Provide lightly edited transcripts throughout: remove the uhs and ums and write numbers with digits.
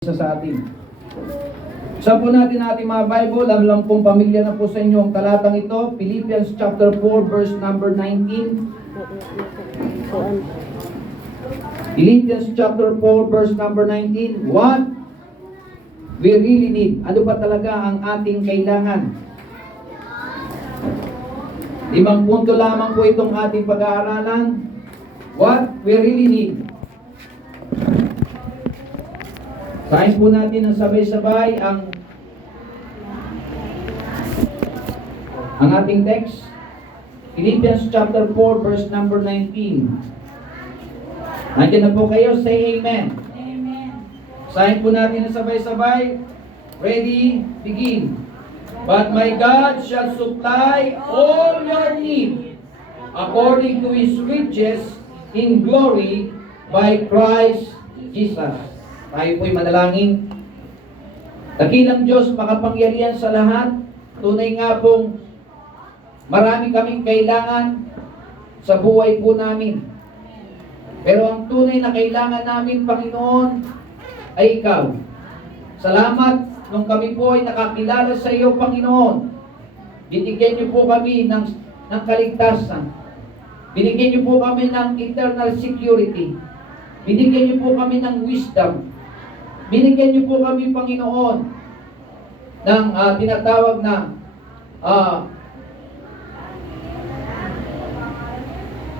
sa atin. Saan po natin ating mga Bible, alam pong pamilya na po sa inyo ang talatang ito, Philippians chapter 4 verse number 19. Philippians chapter 4 verse number 19. What we really need. Ano ba talaga ang ating kailangan? 5 punto lamang po itong ating pag-aaralan. What we really need. Sahin po natin ng sabay-sabay ang ating text. Philippians chapter 4 verse number 19. Nandiyan na po kayo, say amen. Amen. Sahin po natin ng sabay-sabay. Ready, begin. But my God shall supply all your need according to His riches in glory by Christ Jesus. Tayo po'y manalangin. Dakilang Diyos, makapangyarihan sa lahat. Tunay nga pong marami kaming kailangan sa buhay po namin. Pero ang tunay na kailangan namin, Panginoon, ay Ikaw. Salamat nung kami po ay nakakilala sa iyo, Panginoon. Binigyan niyo po kami ng kaligtasan. Binigyan niyo po kami ng eternal security. Binigyan niyo po kami ng wisdom. Binigyan niyo po kami, Panginoon, ng tinatawag na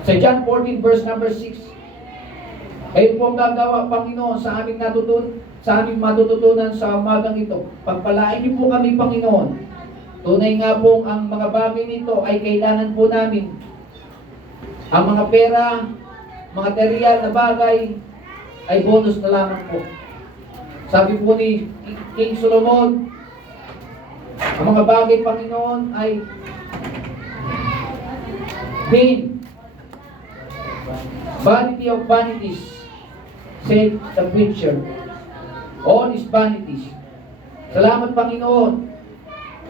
sa John 14 verse number 6. Kayo po ang gagawa, Panginoon, sa aming matututunan sa umagang ito. Pagpalain niyo po kami, Panginoon. Tunay nga pong ang mga bagay nito ay kailangan po namin. Ang mga pera, material na bagay ay bonus na lamang po. Sabi po ni King Solomon, ang mga bagay, Panginoon, ay vain. Vanity of vanities, said the preacher. All is vanities. Salamat, Panginoon.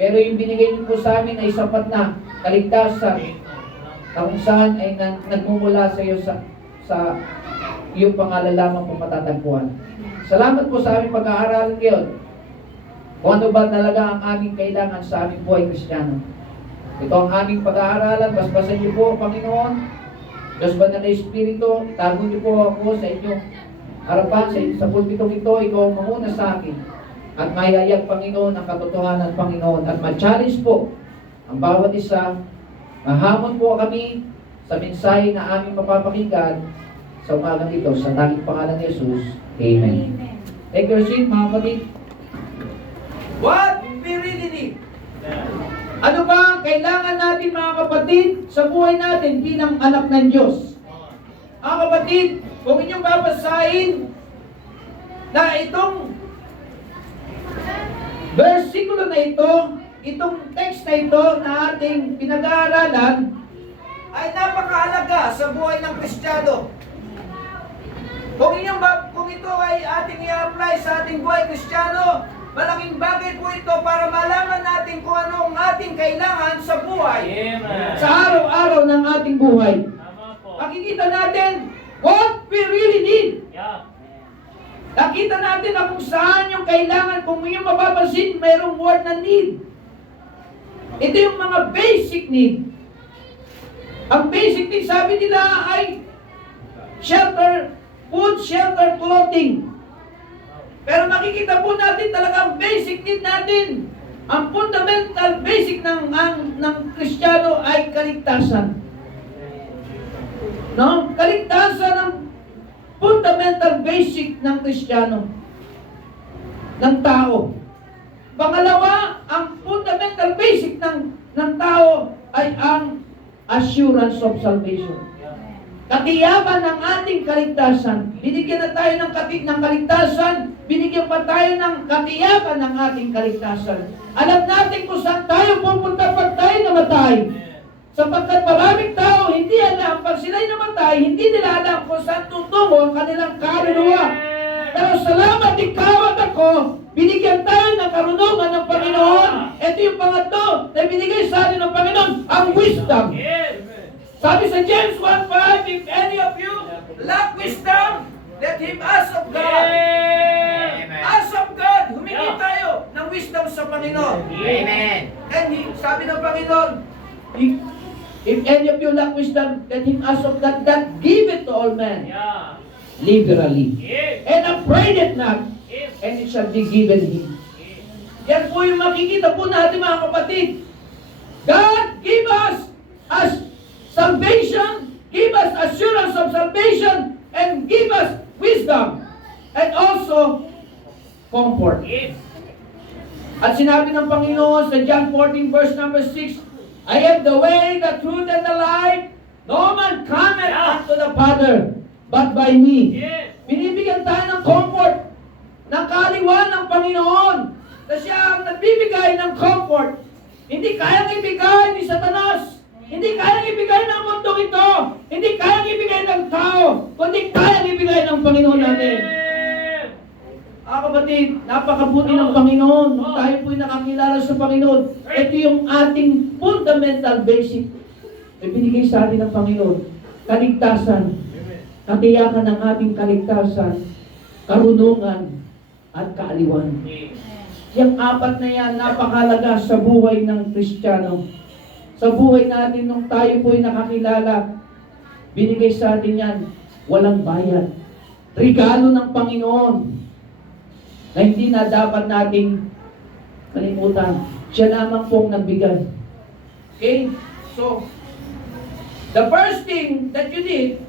Pero yung binigay niyo po sa amin ay sapat na kaligtasan na kung saan ay nagmumula sa iyo sa iyong pangalan lamang po matatagpuan. Salamat po sa aming pag-aaral ngayon. Kung ano ba talaga ang aming kailangan sa aming buhay Kristiyano. Ito ang aming pag-aaralan. Basbasan niyo po, Panginoon. Diyos ba na Espiritu, itago niyo po ako sa inyong harapan, sa pulpitong ito, ikaw ang manguna sa akin. At mayayag, Panginoon, ang katotohanan, Panginoon. At ma-challenge po ang bawat isa. Mahamon po kami sa mensahe na aming mapapakinggan sa umagang ito, sa tanging pangalan ni Jesus. Amen. Take your seat, mga kapatid. What we really need. Ano ba ang kailangan natin, mga kapatid, sa buhay natin bilang anak ng Diyos? Mga kapatid, kung inyong babasahin na itong versikulo na ito, itong text na ito na ating pinag-aaralan, ay napakahalaga sa buhay ng Kristiyano. Kung ito ay ating i-apply sa ating buhay Kristiyano, malaking bagay po ito para malaman natin kung ano ang ating kailangan sa buhay. Amen. Sa araw-araw ng ating buhay. Makikita natin what we really need. Yeah. Nakita natin na kung saan yung kailangan. Kung yung mapapansin, mayroong word na need. Ito yung mga basic need. Ang basic need, sabi nila, ay shelter, food, shelter, clothing. Pero makikita po natin talaga ang basic need natin. Ang fundamental basic ng Kristiyano ay kaligtasan. No? Kaligtasan ang fundamental basic ng Kristiyano, ng tao. Pangalawa, ang fundamental basic ng tao ay ang assurance of salvation. Katiyakan ng ating kaligtasan. Binigyan na tayo ng kaligtasan, binigyan pa tayo ng katiyakan ng ating kaligtasan. Alam natin kung saan tayo pupunta pag tayo namatay. Sapagkat maraming tao hindi alam, pag sila'y namatay, hindi nila alam kung saan tutungo ang kanilang kaluluwa. Pero salamat ikaw at ako, binigyan tayo ng karunungan ng Panginoon. Ito yung pangatlo na binigay sa atin ng Panginoon, ang wisdom. Sabi sa James 1:5, if any of you lack wisdom, let him ask of God. Ask Panginoon. Amen. And sabi ng Panginoon, if any of you lack wisdom, let him ask of God that give it to all men Yeah. liberally. Yes. And upbraid it not, Yes. and it shall be given him. Yan po yung makikita po natin mga kapatid. God give us as salvation, give us assurance of salvation, and give us wisdom, and also comfort. Yes. At sinabi ng Panginoon sa John 14 verse number 6, I am the way, the truth, and the life. No man cometh unto the Father, but by me. Yes. Binibigyan tayo ng comfort, ng kaaliwan ng Panginoon, na siya ang nagbibigay ng comfort. Hindi kayang ibigay ni Satanas. Hindi kayang ibigay ng mundo ito. Hindi kayang ibigay ng tao. Kundi kayang ibigay ng Panginoon natin. Kapatid, napakabuti ng Panginoon. Nung tayo po'y nakakilala sa Panginoon, ito yung ating fundamental basic na binigay sa atin ng Panginoon. Kaligtasan. Katiyakan ng ating kaligtasan, karunungan, at kaaliwan. Yung apat na yan, napakalaga sa buhay ng Kristiyano. Sa buhay natin nung tayo po'y nakakilala, binigay sa atin yan, walang bayad. Regalo ng Panginoon na hindi na dapat nating kalimutan. Siya lamang pong nagbigay. Okay? So, the first thing that you need,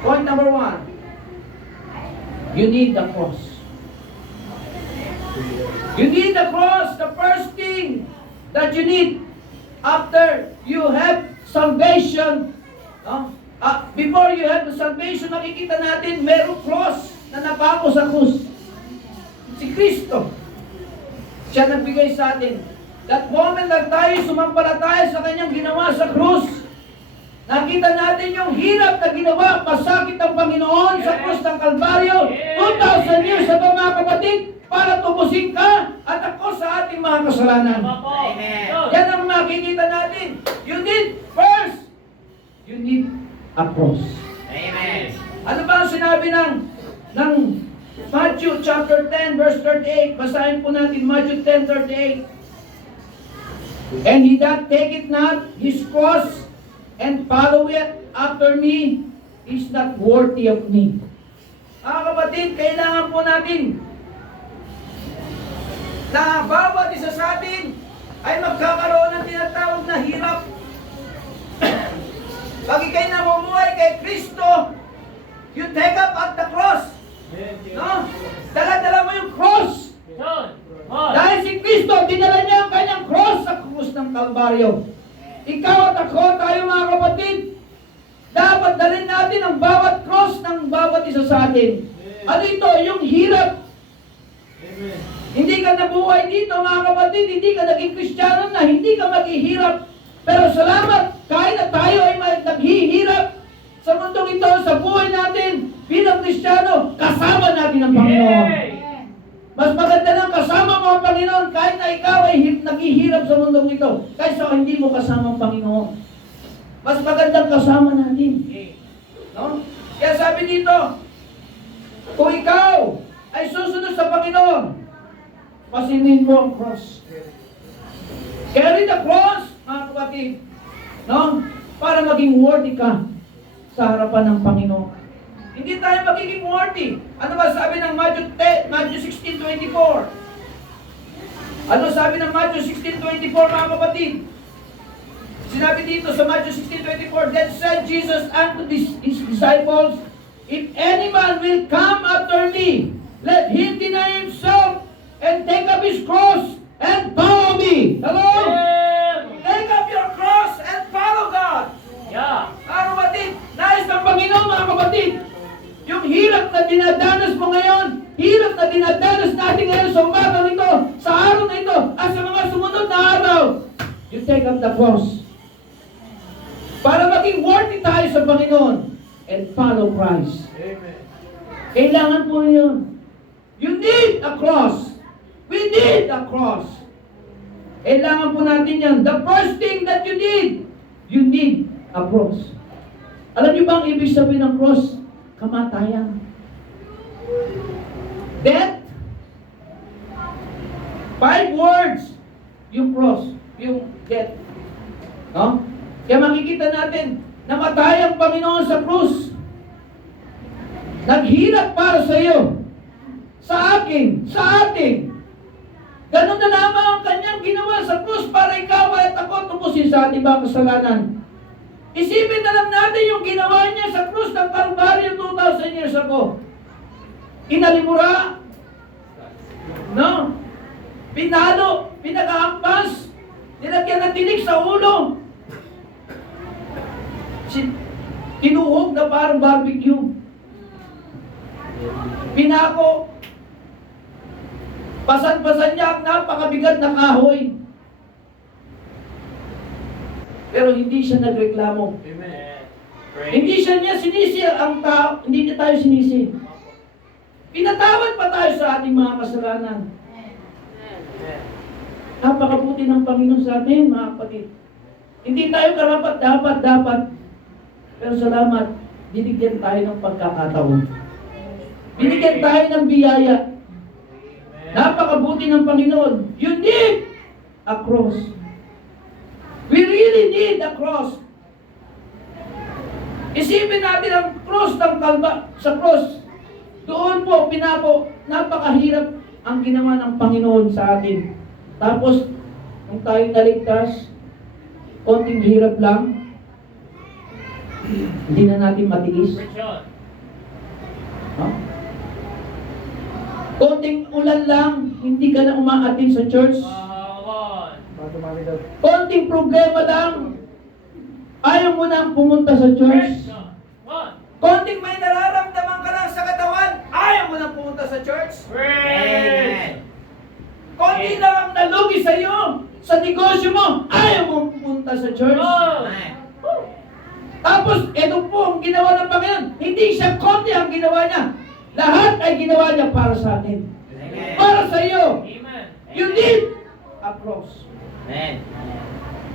point number 1, you need the cross. You need the cross. The first thing that you need after you have salvation, before you have the salvation, nakikita natin merong cross na napako sa krus. Si Kristo. Siya nagbigay sa atin. That moment na tayo sumampalataya sa kanyang ginawa sa krus, nakita natin yung hirap na ginawa, pasakit ng Panginoon sa krus ng Kalbaryo, 2,000 years ago mga kapatid, para tubusin ka at ako sa ating mga kasalanan. Amen. Yan ang makikita natin. You need first, you need a cross. Amen. Ano ba ang sinabi ng Matthew chapter 10 verse 38? Basahin po natin Matthew 10:38. And he that taketh not his cross and follow it after me is not worthy of me. Mga kapatid, kailangan po natin na bawat isa sa atin ay magkakaroon ng tinatawag na hirap. Pag ikay namumuhay kay Kristo, you take up at the cross. No? Dala-dala mo yung cross. Dahil si Kristo, dinala niya ang kanyang cross sa krus ng Kalbaryo. Ikaw at ako, tayo mga kapatid, dapat dalhin natin ang bawat cross ng bawat isa sa atin. Ano ito? Yung hirap. Hindi ka nabuhay dito mga kapatid, hindi ka naging Kristiyano na hindi ka maghihirap. Pero salamat, kahit na tayo ay naghihirap sa mundong ito, sa buhay natin, bilang Kristiyano, kasama natin ang Panginoon. Mas maganda ng kasama mo ang Panginoon kahit na ikaw ay naghihirap sa mundong ito, kaysa hindi mo kasama ang Panginoon. Mas magandang kasama natin. No? Kaya sabi dito, kung ikaw ay susunod sa Panginoon, pasinin mo ang cross. Carry the cross, mga kapatid, no? Para maging worthy ka sa harapan ng Panginoon. Hindi tayo magiging worthy. Ano ba sabi ng Matthew 16:24? Ano sabi ng Matthew 16:24, mga kapatid? Sinabi dito sa Matthew 16:24, Then said Jesus unto his disciples, If any man will come after me, let him deny himself and take up his cross and follow me. Hello? Take up your cross and follow God. Yeah. Mga kapatid, nais ng Panginoon, mga kapatid, yung hirap na dinadanas mo ngayon, hirap na dinadanas natin ngayon sa umaga nito, sa araw na ito, at sa mga sumunod na araw, you take up the cross. Para maging worthy tayo sa Panginoon and follow Christ. Amen. Kailangan po yun. You need a cross. We need a cross. Kailangan po natin yan. The first thing that you need a cross. Alam niyo ba ang ibig sabihin ng cross? Kamatayan. Death. yung cross, yung death. No? Kaya makikita natin, namatay ang Panginoon sa krus. Naghirap para sa iyo, sa akin, sa atin. Ganun na lamang ang kanyang ginawa sa krus para ikaw at ako tubusin sa ating mga kasalanan. Isipin na lang natin yung ginawa niya sa krus ng Kalbaryo 2,000 years ago. Inalimura, no? Pinalo, pinag-aampas, nilagyan ng tinik sa ulo. Tinuhog na parang barbecue. Pinako. Pasan-pasan niya ang napakabigat na kahoy. Pero hindi siya nagreklamo. Amen. Hindi niya sinisi ang tao, hindi niya tayo sinisi. Pinatawad pa tayo sa ating mga kasalanan. Napakabuti ng Panginoon sa atin, mga kapatid. Hindi tayo karapat, dapat. Pero salamat, binigyan tayo ng pagkakataon. Binigyan tayo ng biyaya. Napakabuti ng Panginoon. You need a cross. We really need a cross. Isipin natin ang cross ng sa cross. Doon po, pinako, napakahirap ang ginawa ng Panginoon sa atin. Tapos, nung tayo naligtas, konting hirap lang, hindi na natin matiis. Huh? Konting ulan lang, hindi ka na umaatin sa church. Konting problema lang, ayaw mo na pumunta sa church. Konting may nararamdaman ka lang sa katawan, ayaw mo na pumunta sa church. Amen. Konti lang ang nalugi sa iyo, sa negosyo mo, ayaw mo pumunta sa church. Amen. Tapos, ito po ang ginawa ng Panginoon. Hindi siya konti ang ginawa niya. Lahat ay ginawa niya para sa atin. Amen. Para sa iyo. Amen. You need a cross. Amen.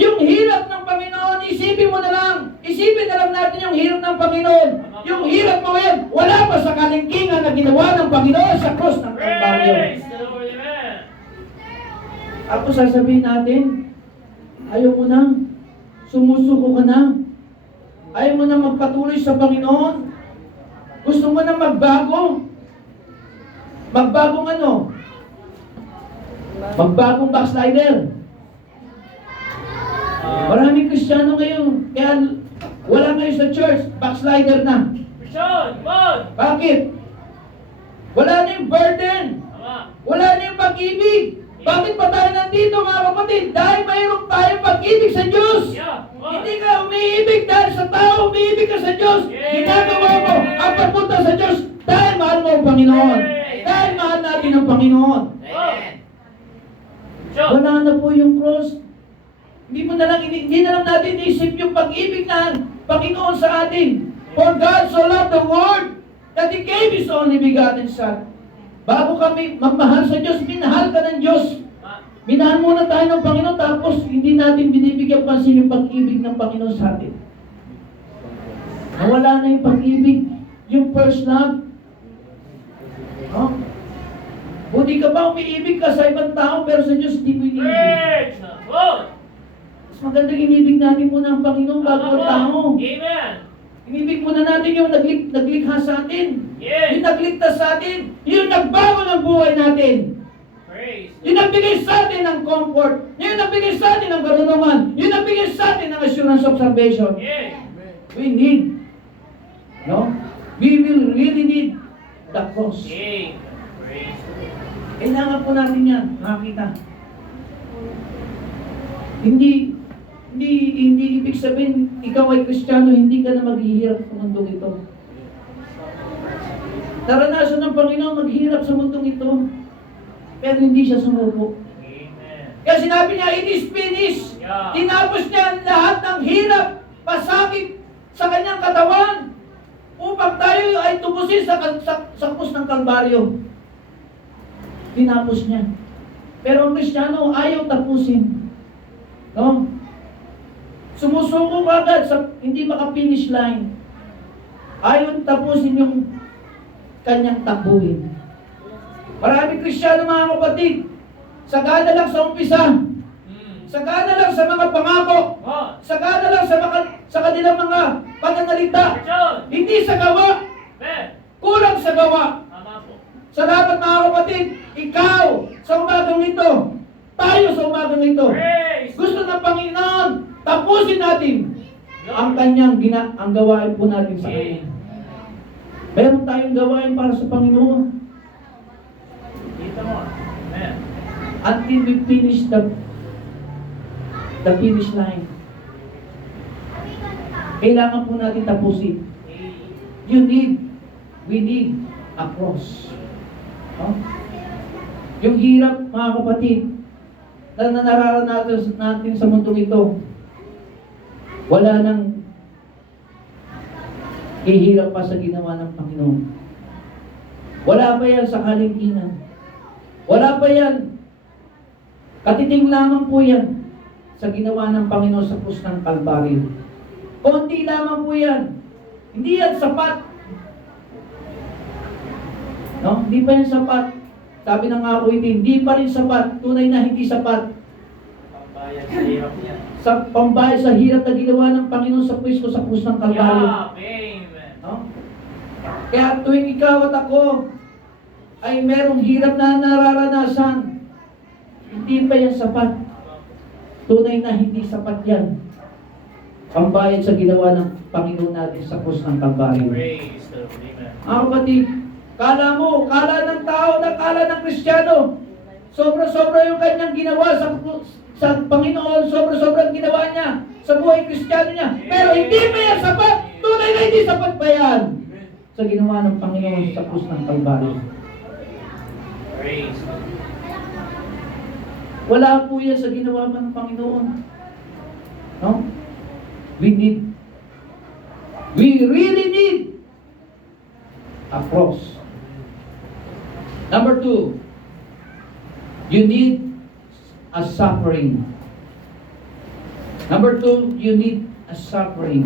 Yung hirap ng Panginoon, isipin mo na lang. Isipin na lang natin yung hirap ng Panginoon. Yung hirap mo yan, wala pa sa kalingkingan na ginawa ng Panginoon sa cross ng Kalbaryo. Praise the Lord. Amen. Ako sasabihin natin, ayaw mo na. Sumusuko ka na. Ayaw mo na magpatuloy sa Panginoon. Gusto mo na magbago. Magbagong ano? Magbagong backslider. Maraming Kristiyano ngayon, kaya wala kayo sa church, backslider na. Bakit? Wala na yung burden. Wala na yung pag-ibig. Bakit pa tayo nandito, mga kapatid? Dahil mayroon tayong pag-ibig sa Diyos. Hindi ka umiibig dahil sa tao, umiibig ka sa Diyos. Ginagawa mo ang pagpunta sa Diyos dahil mahal mo ang Panginoon. Dahil mahal natin ang Panginoon. Amen. Wala na po yung cross. Hindi na lang natin isip yung pag-ibig na Panginoon sa atin. For God so loved the world that He gave His only begotten Son. Bago kami magmahal sa Diyos, minahal ka ng Diyos. Minahal muna tayo ng Panginoon, tapos hindi natin binibigyan pansin yung pag-ibig ng Panginoon sa atin. Nawala na yung pag-ibig, yung first love. Oh? Buti ka ba umiibig ka sa ibang tao, pero sa Diyos hindi mo iniibig. Mas magandang inibig natin muna ang Panginoon bago ang tao. Amen. Inibig muna natin yung naglikha sa atin. Yes. Yung nagligtas sa atin. Yung nagbago ng buhay natin. Praise. Yung nagbigay sa atin ng comfort. Yung nagbigay sa atin ng karunungan. Yung nagbigay sa atin ng assurance of salvation. Yes. We need. No? We will really need the cross. Yay. Praise. Kailangan po natin yan. Makita. Hindi ibig sabihin, ikaw ay Kristiyano, hindi ka na maghihirap sa mundong ito. Naranasan ng Panginoon maghirap sa mundong ito, pero hindi siya sumuko. Amen. Kaya sinabi niya, it is finished. Yeah. Tinapos niya ang lahat ng hirap, pasakit sa kanyang katawan, upang tayo ay tubusin sa krus ng Kalbaryo. Tinapos niya. Pero ang Kristiyano ayaw tapusin. No? Sumusuko ka agad sa hindi maka-finish line. Ayaw tapusin yung kanyang takbuhin. Maraming Kristiyano, mga kapatid, sagana lang sa umpisa. sagana lang sa mga pangako, One. sagana lang sa kanilang mga pananalita, John. hindi sa gawa, Amen. kulang sa gawa. Tama po. Salamat mga kapatid, ikaw sa umagang ito, tayo sa umagang ito. Praise. Gusto ng Panginoon, tapusin natin ang kanyang ang gawain po natin sa kanya. Meron tayong gawain para sa Panginoon. Kita mo. Amen. Until we finish the finish line. Kailangan po natin tapusin. We need a cross. No? Yung hirap, mga kapatid, na nararanasan natin sa mundong ito, wala nang hihirap pa sa ginawa ng Panginoon. Wala pa yan sa kalingkingan. Wala pa yan. Katiting lamang po yan sa ginawa ng Panginoon sa krus ng Kalbaryo. Konti lamang po yan. Hindi yan sapat. No? Hindi pa yan sapat. Sabi ng ako hindi pa rin sapat. Tunay na hindi sapat. Pambayad sa hirap niya. Sa pambayad sa hirap na ginawa ng Panginoon sa krus ng Kalbaryo. Yeah. Amen. No? Kaya tuwing ikaw at ako ay merong hirap na nararanasan, hindi pa yan sapat. Tunay na hindi sapat yan. Pambayad sa ginawa ng Panginoon natin sa krus ng Kalbaryo. Praise the Lord. Amen. Mga kapatid, kala ng tao na kala ng Kristiyano, sobra-sobra yung kanyang ginawa sa Panginoon, sobra-sobra ang ginawa niya sa buhay Kristiyano niya. Pero hindi pa yan sapat. Tunay na hindi sapat pa yan sa ginawa ng Panginoon sa krus ng Kalbaryo. Praise. Wala po yan sa ginawa ng Panginoon. No? We really need a cross. Number 2, you need a suffering. Number 2, you need a suffering.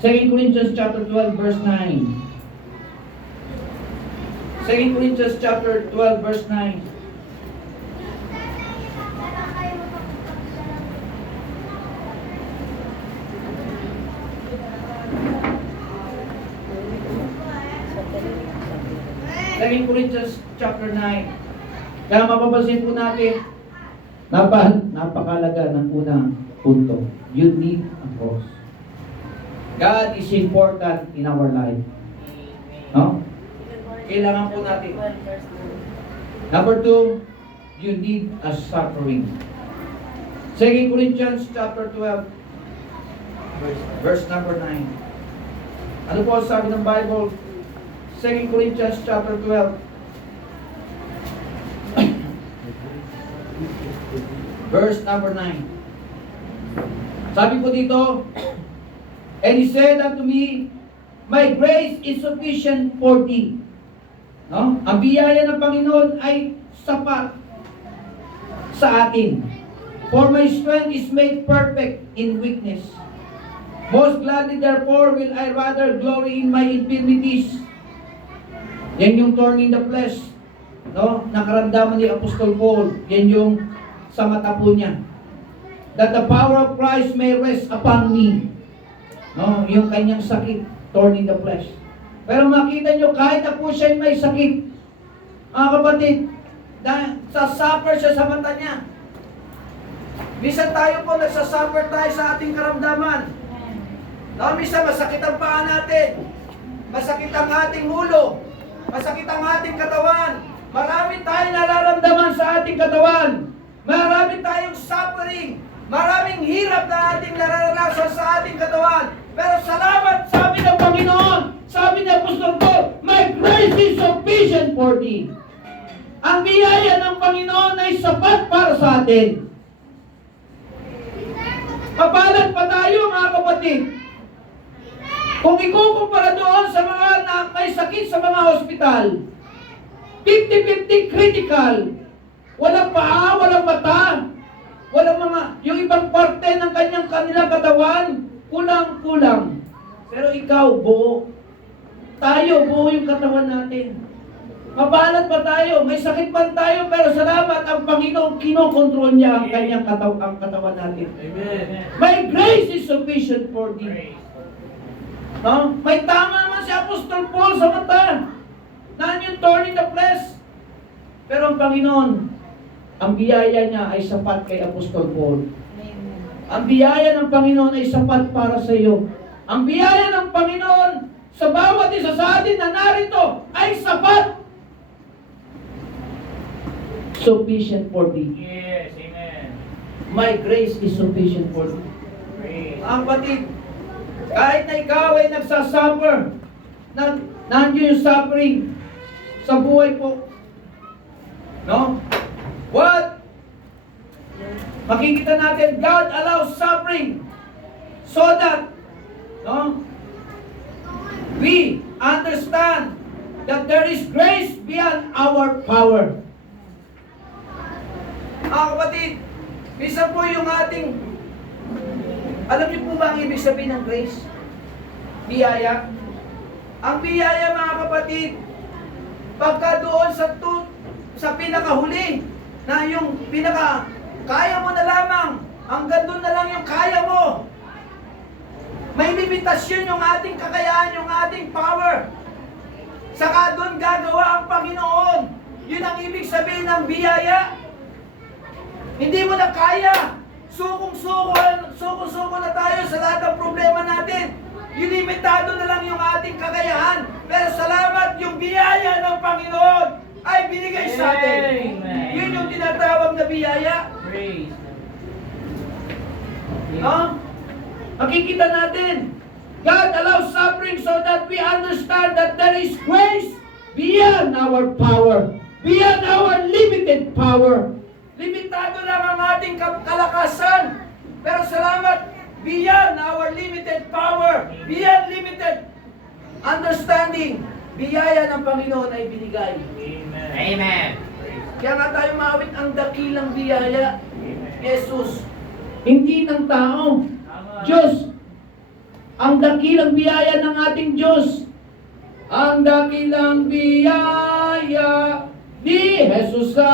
2 Corinthians chapter 12 verse 9. 2 Corinthians chapter 12 verse 9. Second Corinthians chapter 9. Kaya mapapansin po natin, napakalaga ng unang punto. You need a cross. God is important in our life. No? Kailangan po natin. Number 2, you need a suffering. 2 Corinthians chapter 12, verse number 9. Ano po ang sabi ng Bible? 2 Corinthians chapter 12. Verse number 9. Sabi po dito, and he said unto me, my grace is sufficient for thee. No? Ang biyaya ng Panginoon ay sapat sa atin. For my strength is made perfect in weakness. Most gladly therefore will I rather glory in my infirmities. Yan yung thorn in the flesh, no? Nakaramdaman ni Apostol Paul. Yan yung sa mata po niya. That the power of Christ may rest upon me. No? Yung kanyang sakit, thorn in the flesh. Pero makita nyo, kahit na po siya may sakit, mga kapatid, sasuffer siya sa mata niya. Minsan tayo po, nagsasuffer tayo sa ating karamdaman. No? Minsan masakit ang paa natin. Masakit ang ating ulo. Masakit ang ating katawan. Marami tayong nararamdaman sa ating katawan. Marami tayong suffering. Maraming hirap na ating nararanasan sa ating katawan. Pero salamat, sabi ng Panginoon, sabi ng Apostol Paul, my grace is sufficient for thee. Ang biyaya ng Panginoon ay sapat para sa atin. Mapalad pa tayo, mga kapatid. Kung ikukumpara doon sa mga may sakit sa mga hospital, 50-50 critical. Walang paa, walang mata, walang mga, yung ibang parte ng kanilang katawan, kulang-kulang. Pero ikaw, buo. Tayo, buo yung katawan natin. Mabalat pa tayo, may sakit pa tayo, pero salamat ang Panginoon, kinokontrol niya ang kanyang ang katawan natin. Amen. My grace is sufficient for thee. Praise. No? May tama naman si Apostol Paul sa mata. Naan yung thorn in the flesh. Pero ang Panginoon, ang biyaya niya ay sapat kay Apostol Paul. Ang biyaya ng Panginoon ay sapat para sa iyo. Ang biyaya ng Panginoon sa bawat isa sa atin na narito ay sapat. Sufficient for thee. Yes, amen. My grace is sufficient for thee. Praise. Ang batid, kahit na ikaw ay nagsasuffer, nandiyo yung suffering sa buhay po. No? What? Makikita natin, God allows suffering so that, no? We understand that there is grace beyond our power. Mga kapatid, isa po yung ating, alam niyo po ba ang ibig sabihin ng grace? Biyaya. Ang biyaya, mga kapatid, pagka doon sa pinakahuli, na yung kaya mo na lamang, hanggang doon na lang yung kaya mo. May limitasyon yung ating kakayahan, yung ating power. Saka doon gagawa ang Panginoon. Yun ang ibig sabihin ng biyaya. Hindi mo na kaya. Sukong-suko na tayo sa lahat ng problema natin. Limitado na lang yung ating kakayahan. Pero salamat, yung biyaya ng Panginoon ay binigay sa atin. Amen. Yun yung tinatawag na biyaya. Praise. No? Makikita natin, God allows suffering so that we understand that there is grace beyond our power, beyond our limited power. Limitado lang ang ating kalakasan. Pero salamat, beyond our limited power, beyond limited understanding, biyaya ng Panginoon ay binigay. Amen. Amen. Kaya nga tayo maawit ang dakilang biyaya, Amen. Jesus. Hindi ng tao, Tama. Diyos. Ang dakilang biyaya ng ating Diyos. Ang dakilang biyaya ni Jesus sa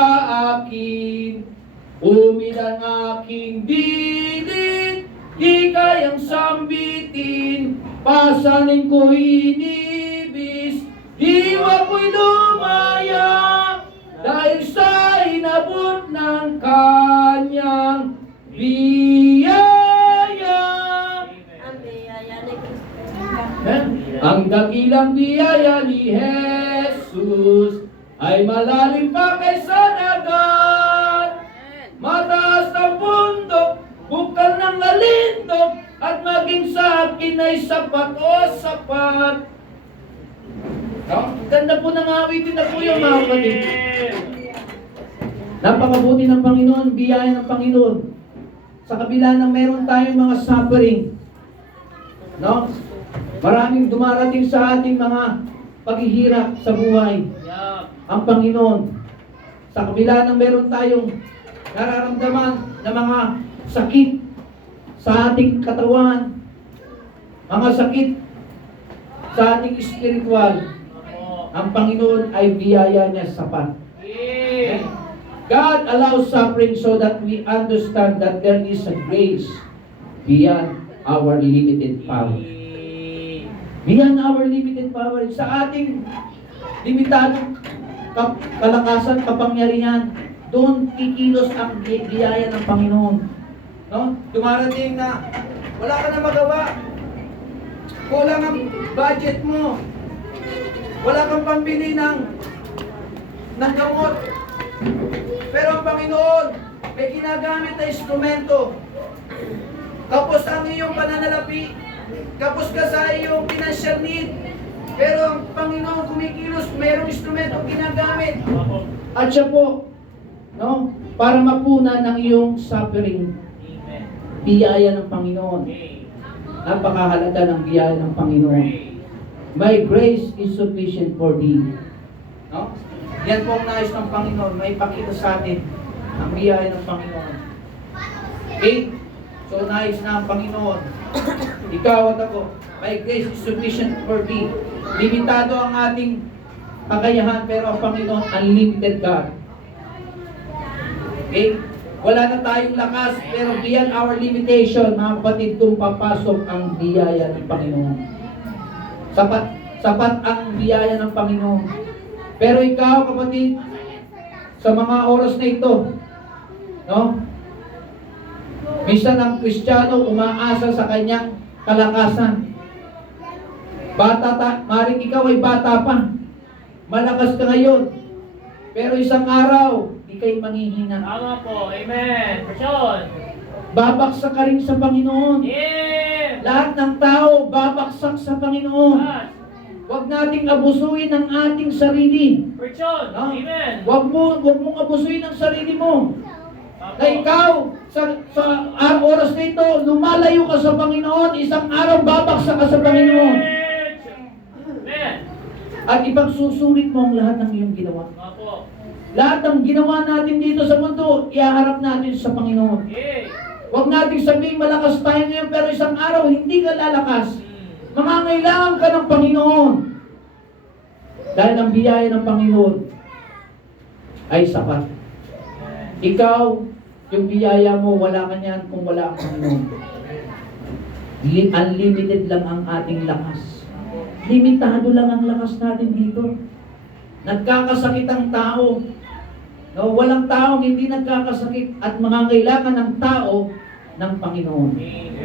akin. Umid ang aking dilit, di kayang sambitin. Pasanin ko'y inibis, diwa ko'y lumaya. Dahil sa inabot ng kanyang biyaya. Ang dakilang biyaya ni Jesus ay malalim pa kaysa dagat, mataas ang bundok, bukal ng lalindog, at maging sa akin ay sapat o sapat. Ganda po ng awitin na po yung mga kapatid. Napakabuti ng Panginoon, biyaya ng Panginoon. Sa kabila ng meron tayong mga suffering, no? Maraming dumarating sa ating mga paghihirap sa buhay. Yeah. Ang Panginoon, sa kabila ng meron tayong nararamdaman na mga sakit sa ating katawan, mga sakit sa ating spiritual, ang Panginoon ay biyaya niya sapat. Yeah. God allows suffering so that we understand that there is a grace beyond our limited power. Beyond our limited power. Sa ating limitadong kalakasan, kapangyarihan, doon kikilos ang biyaya ng Panginoon. No? Dumarating na wala ka na magawa. Kulang ang budget mo. Wala kang pambili ng gamot. Pero ang Panginoon may ginagamit na instrumento. Kapos ang iyong pananalapi. Kapos ka sa iyong financial need. Pero ang Panginoon kumikilos, mayroong instrumento ginagamit. At siya po, no, para mapunan ng iyong suffering. Amen. Biyaya ng Panginoon. Okay. Napakahalaga ng biyaya ng Panginoon. My grace is sufficient for thee. No? Yan po ang nais ng Panginoon. May pakita sa atin ang biyaya ng Panginoon. Okay? So nais na ang Panginoon. Ikaw at ako. My grace is sufficient for thee. Limitado ang ating kakayahan, pero ang Panginoon, unlimited God. Okay? Wala na tayong lakas, pero beyond our limitation, mga kapatid, kung papasok ang biyaya ng Panginoon. Sapat ang biyaya ng Panginoon. Pero ikaw, kapatid, sa mga oras na ito, no? Minsan ang Kristiyano umaasa sa kanyang kalakasan. Maring ikaw ay bata pa. Malakas ka ngayon. Pero isang araw, di kayo manghihina. Tama po. Amen. Person. Babaksak ka rin sa Panginoon. Yeah. Lahat ng tao, babaksak sa Panginoon. Yes. Huwag nating abusuin ang ating sarili. Person. No? Amen. Huwag mong abusuin ang sarili mo. Tama. Na ikaw, sa oras na ito, lumalayo ka sa Panginoon, isang araw babaksak ka sa Panginoon. Amen. At ipagsusulit mo ang lahat ng iyong ginawa. Opo. Lahat ng ginawa natin dito sa mundo, iaharap natin sa Panginoon. Yeah. Huwag natin sabihin malakas tayo ngayon, pero isang araw hindi ka lalakas. Mangangailangan ka ng Panginoon. Dahil ang biyaya ng Panginoon ay sapat. Ikaw, yung biyaya mo, wala ka niyan kung wala ang Panginoon. Unlimited lang ang ating lakas. Limitado lang ang lakas natin dito. Nagkakasakit ang tao. No, walang taong hindi nagkakasakit at mangangailangan ng tao ng Panginoon.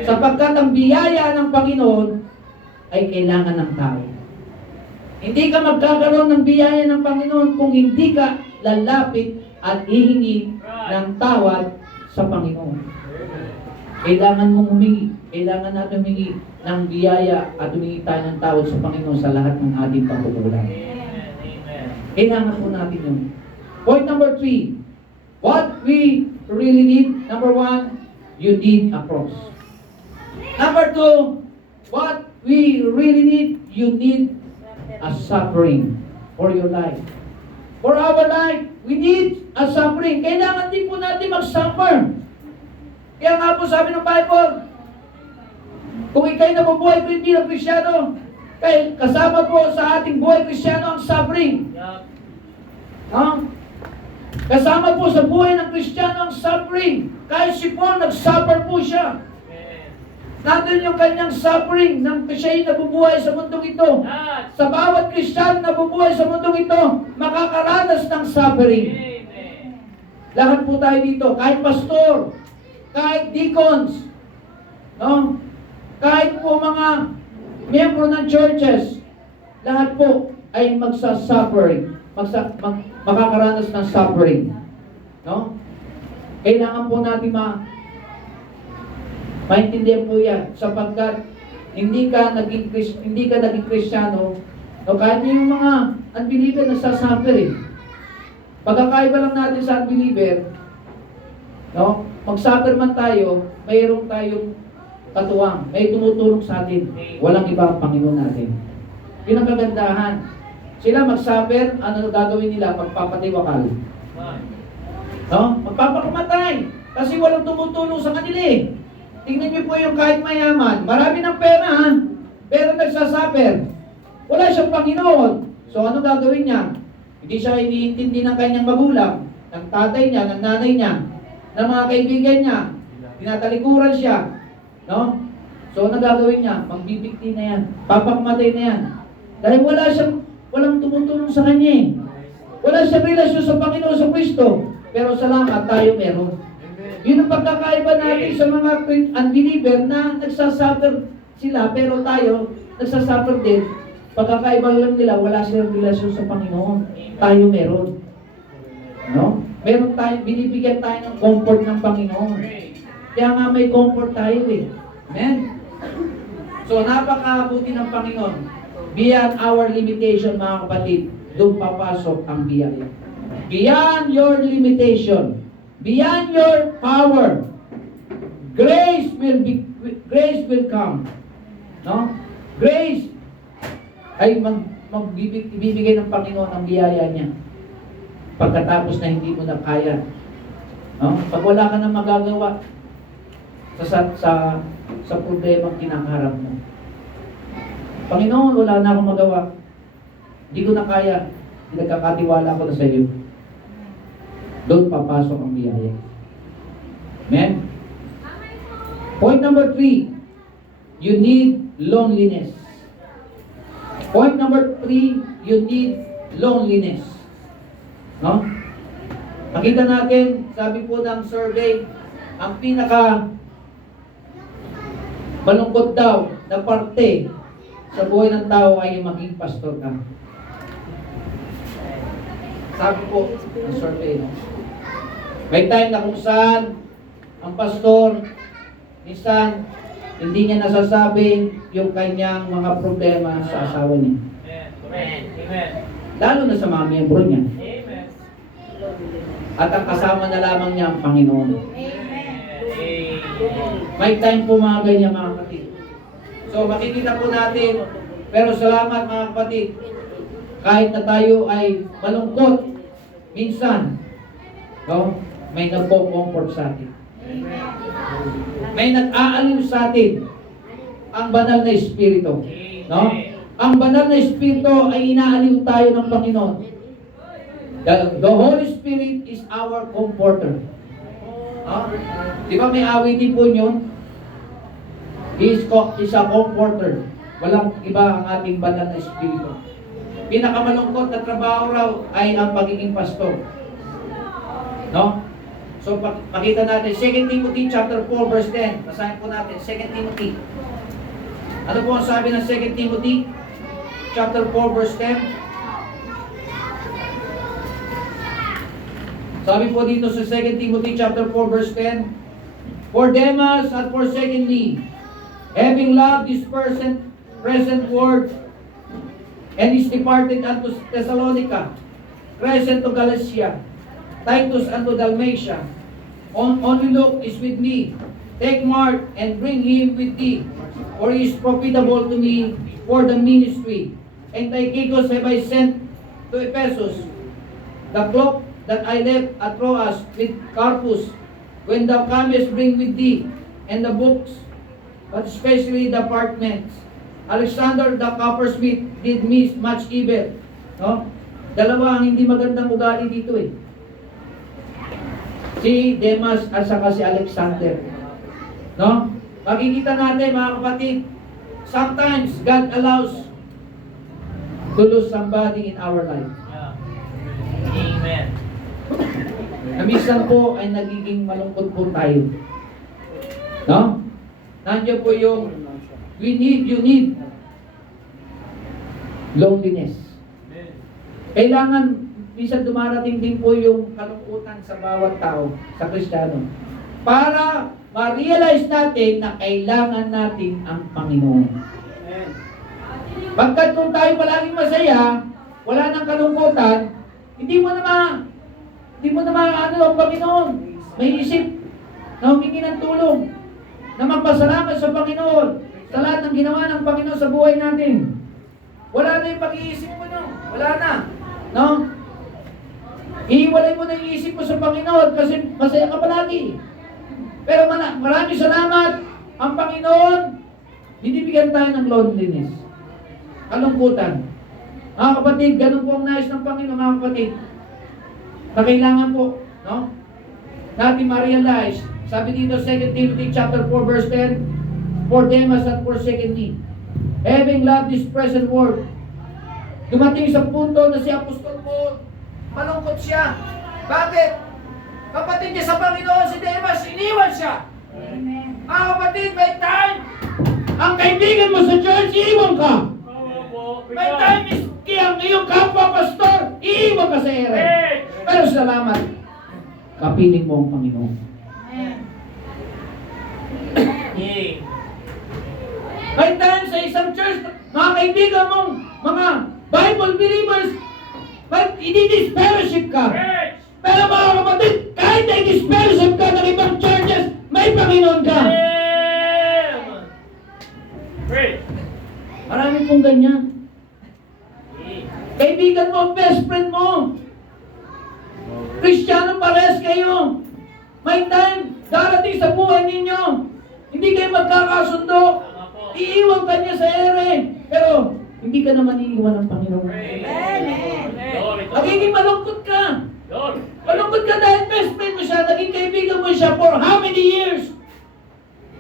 Sapagkat ang biyaya ng Panginoon ay kailangan ng tao. Hindi ka magkakaroon ng biyaya ng Panginoon kung hindi ka lalapit at hihingi ng tawad sa Panginoon. Kailangan mong humingi. Kailangan natin humingi ng biyaya at humingi tayo ng tawad sa Panginoon sa lahat ng ating pagkukulang. Kailangan po natin yun. Point number 3. What we really need, number 1, you need a cross. Number 2, what we really need, you need a suffering for your life. For our life, we need a suffering. Kailangan din po natin mag-suffer. Kaya nga po sabi ng Bible, kung ikaw'y nabubuhay bilang Kristiyano, kasama po sa ating buhay Kristiyano ang suffering. Huh? Kasama po sa buhay ng Kristiyano ang suffering. Kahit si Paul, nag-suffer po siya. Nandun yung kanyang suffering nang siya'y nabubuhay sa mundong ito. Sa bawat Kristiyano nabubuhay sa mundong ito, makakaranas ng suffering. Lahat po tayo dito, kahit pastor, kahit deacons, no? Kahit po mga miyembro ng churches, lahat po ay magsa-suffering. Makakaranas ng suffering. No? Kailangan po natin maintindihan po yan sapagkat hindi ka naging Kristiyano, no, kahit yung mga unbeliever nagsasuffer eh. Pagkakaiba lang natin sa unbeliever, no, mag-suffer man tayo, mayroon tayong katuwang, may tumutulong sa atin. Walang iba ang Panginoon natin. Yun ang kagandahan. Sila mag-suffer, ano gagawin nila? Magpapatiwakal. No? Magpapakamatay. Kasi walang tumutulong sa kanila eh. Tingnan niyo po yung kahit mayaman. Marami ng pera ha. Pero nagsasuffer. Wala siyang Panginoon. So ano gagawin niya? Hindi siya iniintindi ng kanyang magulang, ng tatay niya, ng nanay niya, ng mga kaibigan niya. Tinatalikuran siya. No? So ano gagawin niya? Magbibigti na yan. Papakamatay na yan. Dahil walang tumutulong sa kanya eh. Wala siyang relasyon sa Panginoon sa Kristo. Pero salamat, tayo meron. Yun ang pagkakaiba natin sa mga unbeliever na nagsasuffer sila, pero tayo, nagsasuffer din. Pagkakaiba lang nila, wala silang relasyon sa Panginoon. Tayo meron. No? Meron tayo, binibigyan tayo ng comfort ng Panginoon. Kaya nga may comfort tayo eh. Amen? So, napakabuti ng Panginoon. Beyond our limitation, mga kapatid, doon papasok ang biyaya. Beyond your limitation, beyond your power, grace will come. No? Grace ay ibibigay ng Panginoon ang biyaya niya pagkatapos na hindi mo na kaya. No? Pag wala ka na magagawa sa problemang kinakaharap mo. Panginoon, wala na akong magawa. Hindi ko na kaya. nagkakatiwala ko na sa iyo. Doon papasok ang biyaya. Amen? Point number 3, you need loneliness. Point number 3, you need loneliness. No? Makita natin, sabi po ng survey, ang pinaka malungkot daw na parte sa buhay ng tao ay yung maging pastor ka. Sabi po ng survey, no? May time na kung saan ang pastor, minsan, hindi niya nasasabi yung kanyang mga problema sa asawa niya. Amen. Amen. Lalo na sa mga miyembro niya. Amen. At ang kasama na lamang niya ang Panginoon. Amen. May time po mga ganyan mga kapatid. So makikita po natin, pero salamat mga kapatid, kahit na tayo ay malungkot, minsan, no, may nagpo-comfort sa atin. May nag-aaliw sa atin ang banal na Espiritu. No? Ang banal na Espiritu ay inaaliw tayo ng Panginoon. The Holy Spirit is our comforter. No? Di ba may awitin po yun? He is a comforter. Walang iba ang ating banal na Espiritu. Pinakamalungkot na trabaho raw ay ang pagiging pastor. No? So, pakita natin, 2 Timothy chapter 4, verse 10. Basahin po natin, 2 Timothy. Ano po ang sabi ng 2 Timothy chapter 4, verse 10? Sabi po dito sa 2 Timothy chapter 4, verse 10, For Demas had forsaken me, having loved this present world, and is departed unto Thessalonica, Crescent to Galatia, Titus unto Dalmatia. Only Luke is with me. Take Mark and bring him with thee, for he is profitable to me for the ministry. And Tychicus have I sent to Ephesus. The cloak that I left at Troas with Carpus, when thou comest, bring with thee, and the books, but especially the apartments. Alexander the coppersmith did me much evil. No? Dalawa ang hindi magandang ugali dito eh. Si Demas at saka si Alexander. No? Makikita natin mga kapatid, sometimes God allows to lose somebody in our life. Amen. Na minsan po ay nagiging malungkot po tayo. No? Nandiyan po yung you need loneliness. Kailangan, minsan dumarating din po yung kalungkutan sa bawat tao, sa Kristiyano. Para ma-realize natin na kailangan natin ang Panginoon. Pagkat kung tayo palaging masaya, wala nang kalungkutan, hindi mo na ano ang Panginoon. May isip na humingi ng tulong, na magpasalamat sa Panginoon sa lahat ng ginawa ng Panginoon sa buhay natin. Wala na yung pag-iisip mo, no? Wala na. No? Iiwalay mo na yung isip mo sa Panginoon kasi masaya ka palagi. Pero maraming salamat. Ang Panginoon, binibigyan tayo ng loneliness. Kalungkutan. Mga kapatid, ganun po ang nais ng Panginoon, mga kapatid. Na kailangan po, no? Natin ma-realize. Sabi dito, 2 Timothy chapter 4, verse 10, For Demas had forsaken me, having loved this present world. Dumating sa punto na si Apostol Paul, malungkot siya. Bakit? Kapatid niya sa Panginoon, si Demas, iniwan siya. Amen. Kapatid, may time. Ang kaibigan mo sa church, iiwan ka. May time is ang iyong kapwa pastor, iiwan ka sa ere. Pero salamat, kapiling mo ang Panginoon. May time sa isang church, mga kaibigan mong, mga Bible believers, but i-disfellowship ka. Pero mga kapatid, kahit na i-disfellowship ka ng ibang churches, may Panginoon ka. Marami pong ganyan. Kaibigan mo, best friend mo. Kristiyano pares kayo. May time, darating sa buhay ninyo. Hindi kayo magkakasundo. Iiwan ka niya sa ere. Pero, hindi ka naman iiwan ng Panginoon. Amen. Magiging malungkot ka. Lord. Malungkot ka dahil best friend mo siya, naging kaibigan mo siya for how many years?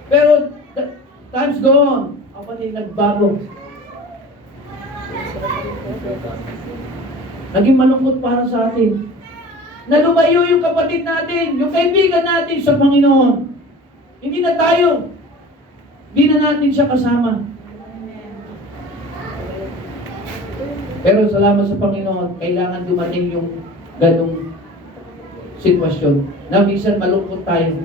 Pero, times go on. Kapatid, nagbago. Naging malungkot para sa atin. Nalumayo yung kapatid natin, yung kaibigan natin sa Panginoon. Hindi na tayo. Hindi na natin siya kasama. Pero salamat sa Panginoon, kailangan dumating yung ganong sitwasyon na minsan malungkot tayo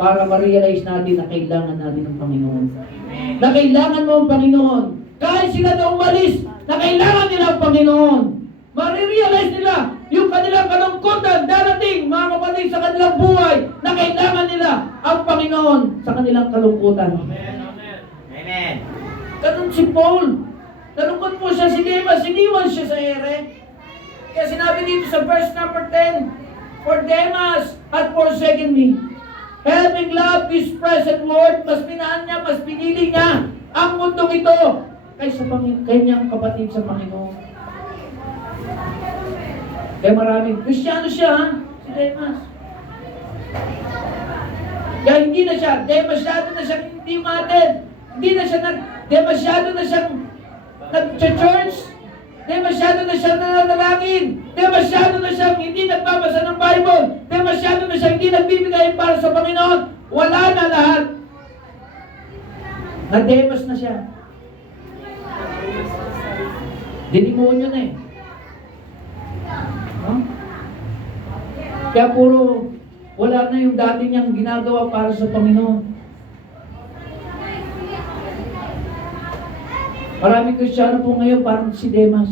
para ma-realize natin na kailangan natin ng Panginoon. Na kailangan mo ang Panginoon. Kahit sila na umalis, na kailangan nila ang Panginoon. Ma-realize nila yung kanilang kalungkutan darating, mga kapatid, sa kanilang buhay, na kailangan nila ang Panginoon sa kanilang kalungkutan. Amen. Amen. Amen. Ganun si Paul. Nalungkot po siya si Demas, siniwan siya sa ere. Kaya sinabi dito sa verse number 10, for Demas had forsaken me, having loved this present world, mas pinaan niya, mas pinili niya ang mundong ito kaysa kanyang kapatid sa Panginoon. Kaya maraming Kristiyano siya, ha? Si Demas. Kaya hindi na siya, demasyado na siyang hindi umaten. Hindi na siya demasyado na siyang nag-church. Demasyado na siyang nananalangin. Demasyado na siyang hindi nagbabasa ng Bible. Demasyado na siyang hindi nagbibigay para sa Panginoon. Wala na lahat. Na-demas na siya. Dinimonyo na eh. Huh? Kaya puro wala na yung dati niyang ginagawa para sa Panginoon. Maraming Kristiyano po ngayon parang si Demas.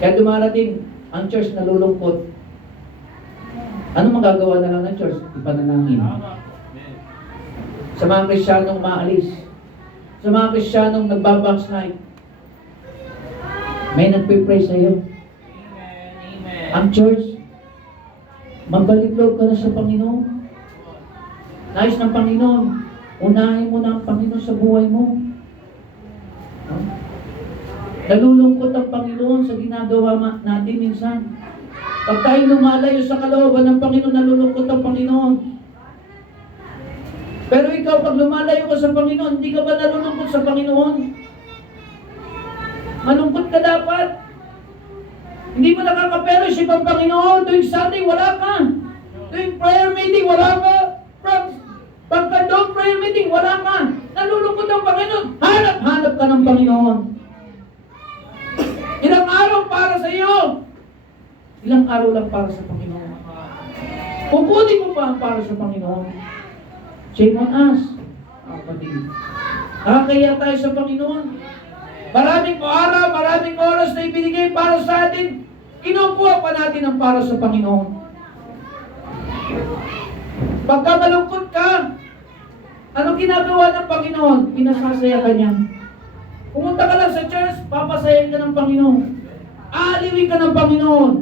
Kaya dumarating ang church nalulungkot. Ano magagawa na lang ng church? Ipanalangin. Sa mga Kristiyanong maalis, sa mga Kristiyanong nagbabackslide, may nagpipray sa iyo. Amen. Ang church, magbalik loob ka na sa Panginoon. Nais ng Panginoon, unahin mo na ang Panginoon sa buhay mo. Nalulungkot ang Panginoon sa ginagawa natin minsan. Pag tayo lumalayo sa kalooban ng Panginoon, nalulungkot ang Panginoon. Pero ikaw, pag lumalayo ka sa Panginoon, hindi ka ba nalulungkot sa Panginoon? Malungkot ka dapat. Hindi mo nakaka-fellowship ang Panginoon. Tuwing Sunday, wala ka. Tuwing prayer meeting, wala ka. Pagka doon prayer meeting, wala ka. Nalulungkot ang Panginoon. Hanap ka ng Panginoon. Ilang araw para sa iyo. Ilang araw lang para sa Panginoon. Kukunin mo pa ang para sa Panginoon. Shame on us. Kapatid. Nakakaya tayo sa Panginoon. Maraming araw, maraming oras na ibinigay para sa atin. Kinukuha pa natin ang para sa Panginoon. Pagka malungkot ka, anong ginagawa ng Panginoon? Pinasasaya ka niya. Pumunta ka lang sa church, papasayain ka ng Panginoon. Aaliwin ka ng Panginoon.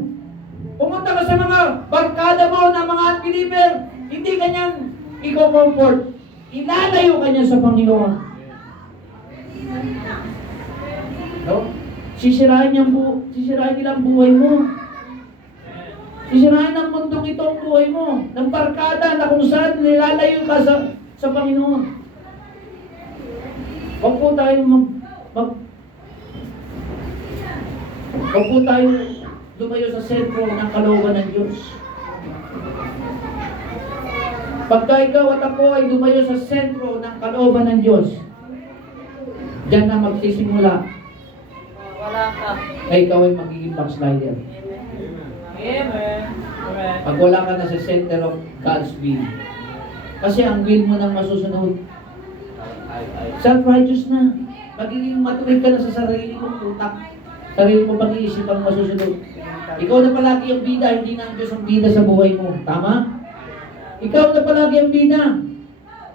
Pumunta ka sa mga barkada mo na mga unbeliever, hindi ka niyang i-comfort. Ilalayo ka niya sa Panginoon. No? Sisirain nila ang buhay mo. Sisirain ng mundong ito ang buhay mo. Ng barkada na kung saan nilalayo ka sa Panginoon. Huwag po tayo huwag po tayo lumayo sa sentro ng kalooban ng Diyos. Pagka ikaw at ako ay lumayo sa sentro ng kalooban ng Diyos, diyan na magsisimula. Wala ka. Ay ikaw ay magiging backslider. Amen. Amen. Pag wala ka na sa center of God's will. Kasi ang will mo nang masusunod. Self-righteous na. Magiging matuwid ka na sa sarili mong utak. Sarili mo pag-iisip ang masusunod. Ikaw na palagi ang bida, hindi na ang Diyos ang bida sa buhay mo. Tama? Ikaw na palagi ang bida.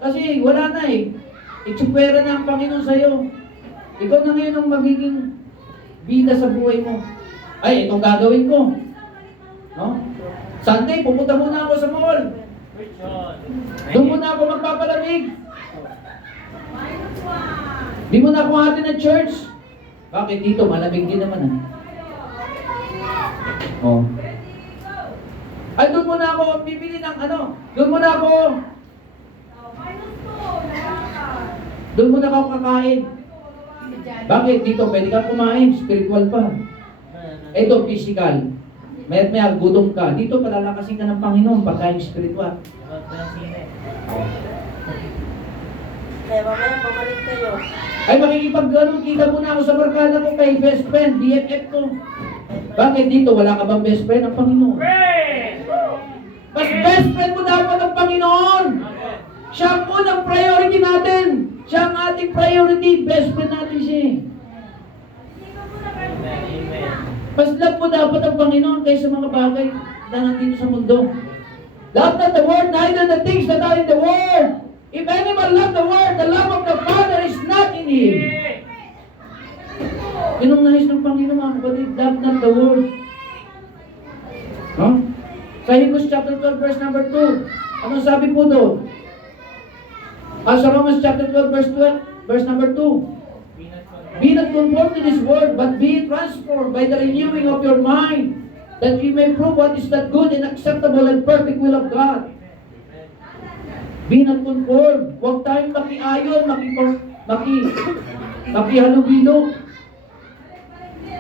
Kasi wala na eh. Itsupwera na ang Panginoon sa'yo. Ikaw na ngayon ang magiging bida sa buhay mo. Ay, itong gagawin ko. No? Sunday, pupunta muna ako sa mall. Doon muna ako magpapalamig. Di mo na ako hati ng church. Bakit dito? Malamig din naman. Oh. Ay, doon muna ako bibili ng ano. Doon muna ako. Doon muna ako kakain. Bakit? Dito pwede ka kumain. Spiritual pa. Ito, physical. May gutom ka. Dito, palalakasin ka ng Panginoon. Pagkain spiritual. Kaya mamaya pabalik kayo. Ay, makikipag-ganong kita muna ako sa barkada ko kay best friend, BFF ko. Bakit dito? Wala ka bang best friend? Ang Panginoon. Mas best friend mo dapat ang Panginoon. Siya ang unang priority natin. Siya ang ating priority. Best friend natin siya. Mas love mo dapat ang Panginoon kaysa mga bagay na nandito sa mundo. Love not the world, neither the things that are in the world. If anyone love the world, the love of the Father is not in him. Yun ang nais ng Panginoon, mga kapatid. Love not the world. No? Sa Hebrews chapter 12, verse number 2. Anong sabi po doon? Sa Romans chapter 12, verse number 2. Be not conformed to this world, but be transformed by the renewing of your mind, that you may prove what is that good and acceptable and perfect will of God. Be not conformed. Huwag tayong makiayon, makihalubilo.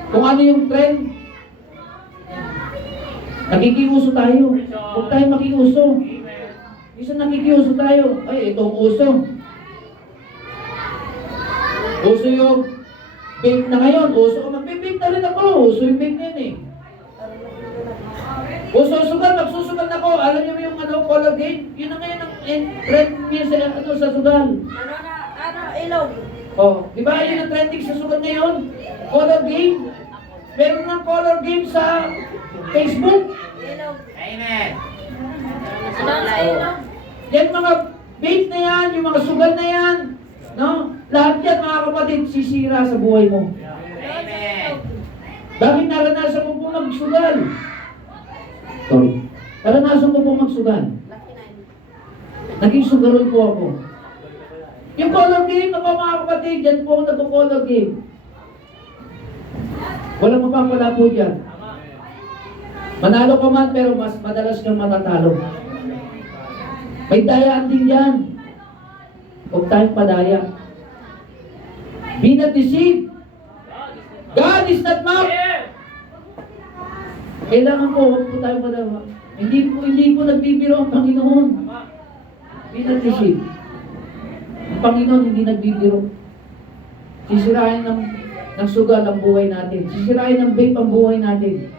Kung ano yung trend, nakikiuso tayo. Huwag tayong makiuso. Isa nakikiuso tayo. Ay, itong uso. Uso yung vape na ngayon. Uso ko mag-vape na rin ako. Uso yung vape na yun eh. Uso sugal, magsusugal ako. Alam niyo yung color game? Yun na ngayon ang trend niya sa sugal. Ilog? Oh, di ba yun ang trending sa sugal ngayon? Color game. Meron ng color game sa Facebook. Ilog. Amen. Ilog. Yan mga vape na yan, yung mga sugal na yan. No? Lahat yan mga kapatid, sisira sa buhay mo. Amen. Bakit naranasan mo po magsugal? Sorry. Naranasan ko po magsugal. Naging sugarol po ako. Yung color game na po mga kapatid, yan po ako nag-color game. Walang mapapala po dyan. Manalo ka man, pero mas madalas kang matatalo. May dayaan din dyan. Huwag tayong padaya. Be not deceived. God is not mocked. Kailangan po, huwag po tayong padaya. Hindi po nagbibiro ang Panginoon. Be not deceived. Ang Panginoon hindi nagbibiro. Sisirain ng sugal ang buhay natin. Sisirain ng vape ang buhay natin.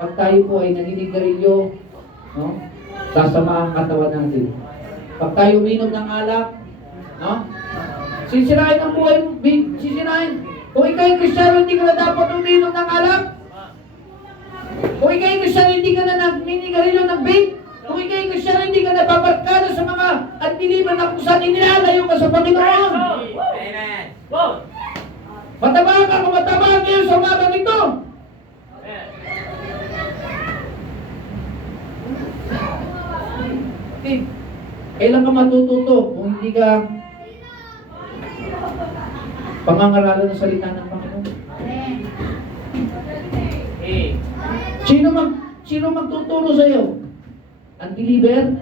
Pag tayo po ay naninigarilyo, no? Sasama ang katawan natin. Pag tayo uminom ng alak, no? Sisirain ang buhay mo. Sisirain. Kung ikaw ay Kristiyano, hindi ka na dapat uminom ng alak. Kung ikaw ay Kristiyano, hindi ka na naninigarilyo ng vape. Kung ikaw ay Kristiyano, hindi ka na babarkada sa mga unbeliever na kung saan inilalayo ka sa Panginoon. Amen. Mataba ka kung mataba ngayon sa umagang ito. Okay. Kailan ka matututo kung hindi ka pangangaralan ng salita ng Panginoon? Sino magtuturo sa iyo? Unbeliever?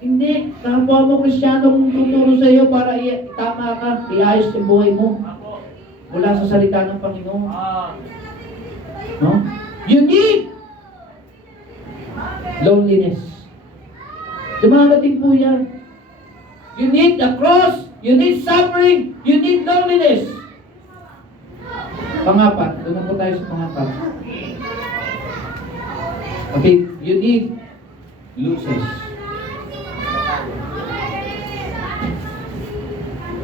Hindi. Kapwa mo Kristiyano kung tuturo sa iyo para tama ka, iayos yung buhay mo. Mula sa salita ng Panginoon. No? You need loneliness. Dumarating po yan. You need the cross. You need suffering. You need loneliness. Pangapat. Doon na po tayo sa pangapat. Okay. You need losses.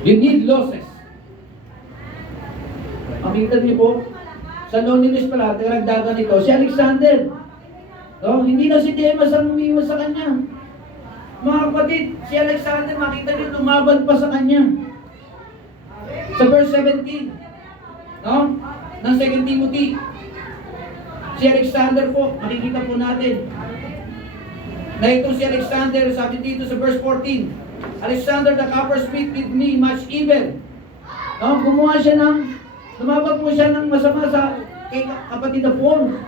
You need losses. Makita niyo po, sa loneliness pala, daragdagan ito, si Alexander. No? Hindi na si Demas ang umiwas sa kanya. Mga kapatid, si Alexander, makita niyo, lumaban pa sa kanya. Sa verse 17, no? ng 2 Timothy, si Alexander po, makikita po natin, na ito si Alexander, sabi dito sa verse 14, Alexander the coppersmith did me much evil. No? Gumawa siya ng, lumabag po siya ng masama sa kay kapatid na Paul.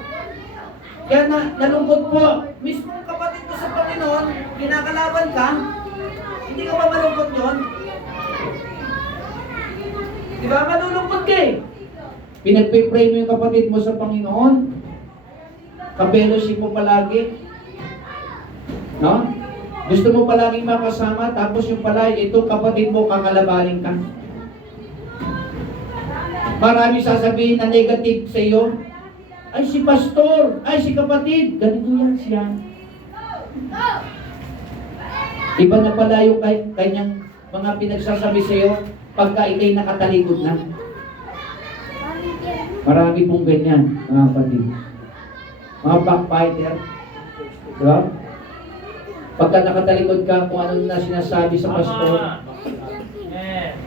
Kaya nalungkot po. Mismo kapatid mo sa Panginoon, kinakalaban ka, hindi ka ba malungkot yun? Di ba? Malulungkot ka eh. Pinagpipray mo yung kapatid mo sa Panginoon. Kapeloship mo palagi. No? Gusto mo palaging makasama, tapos yung pala, ito kapatid mo, kakalabanin ka. Marami sasabihin na negative sa iyo. Ay, si pastor, ay, si kapatid, ganito yan siya. Iba na pala yung kanyang mga pinagsasabi sa iyo pagka ikay nakatalikod na. Marami pong ganyan, mga kapatid. Mga backfighter. Diba? Pagka nakatalikod ka, kung ano na sinasabi sa pastor,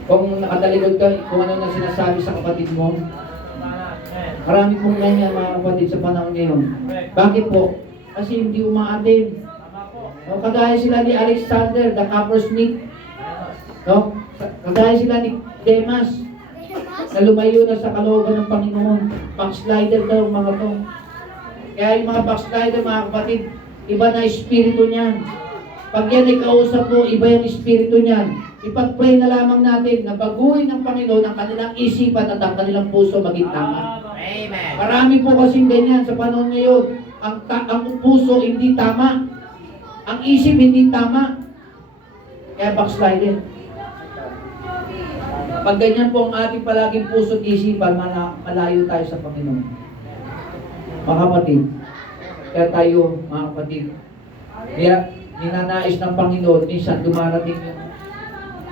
kung nakatalikod ka, kung ano na sinasabi sa kapatid mo, marami pong ganyan, mga kapatid, sa panahon ngayon. Bakit po? Kasi hindi umaatin. No, kagaya sila ni Alexander, the coppersmith. No? Kagaya sila ni Demas, na lumayo na sa kalooban ng Panginoon. Backslider daw mga to. Kaya yung mga backslider, mga kapatid, iba na espiritu niyan. Pag yan ay kausap mo, iba yung espiritu niyan. Ipag-pray na lamang natin na baguhin ng Panginoon ang kanilang isipan at ang kanilang puso maging tama. Amen. Marami po kasing ganyan sa panahon ngayon. Ang puso hindi tama. Ang isip hindi tama. Kaya backsliding. Pag ganyan po ang ating palaging puso at isipan, malayo tayo sa Panginoon. Mga kapatid, kaya tayo, mga kapatid, kaya ninanais ng Panginoon, minsan dumarating yung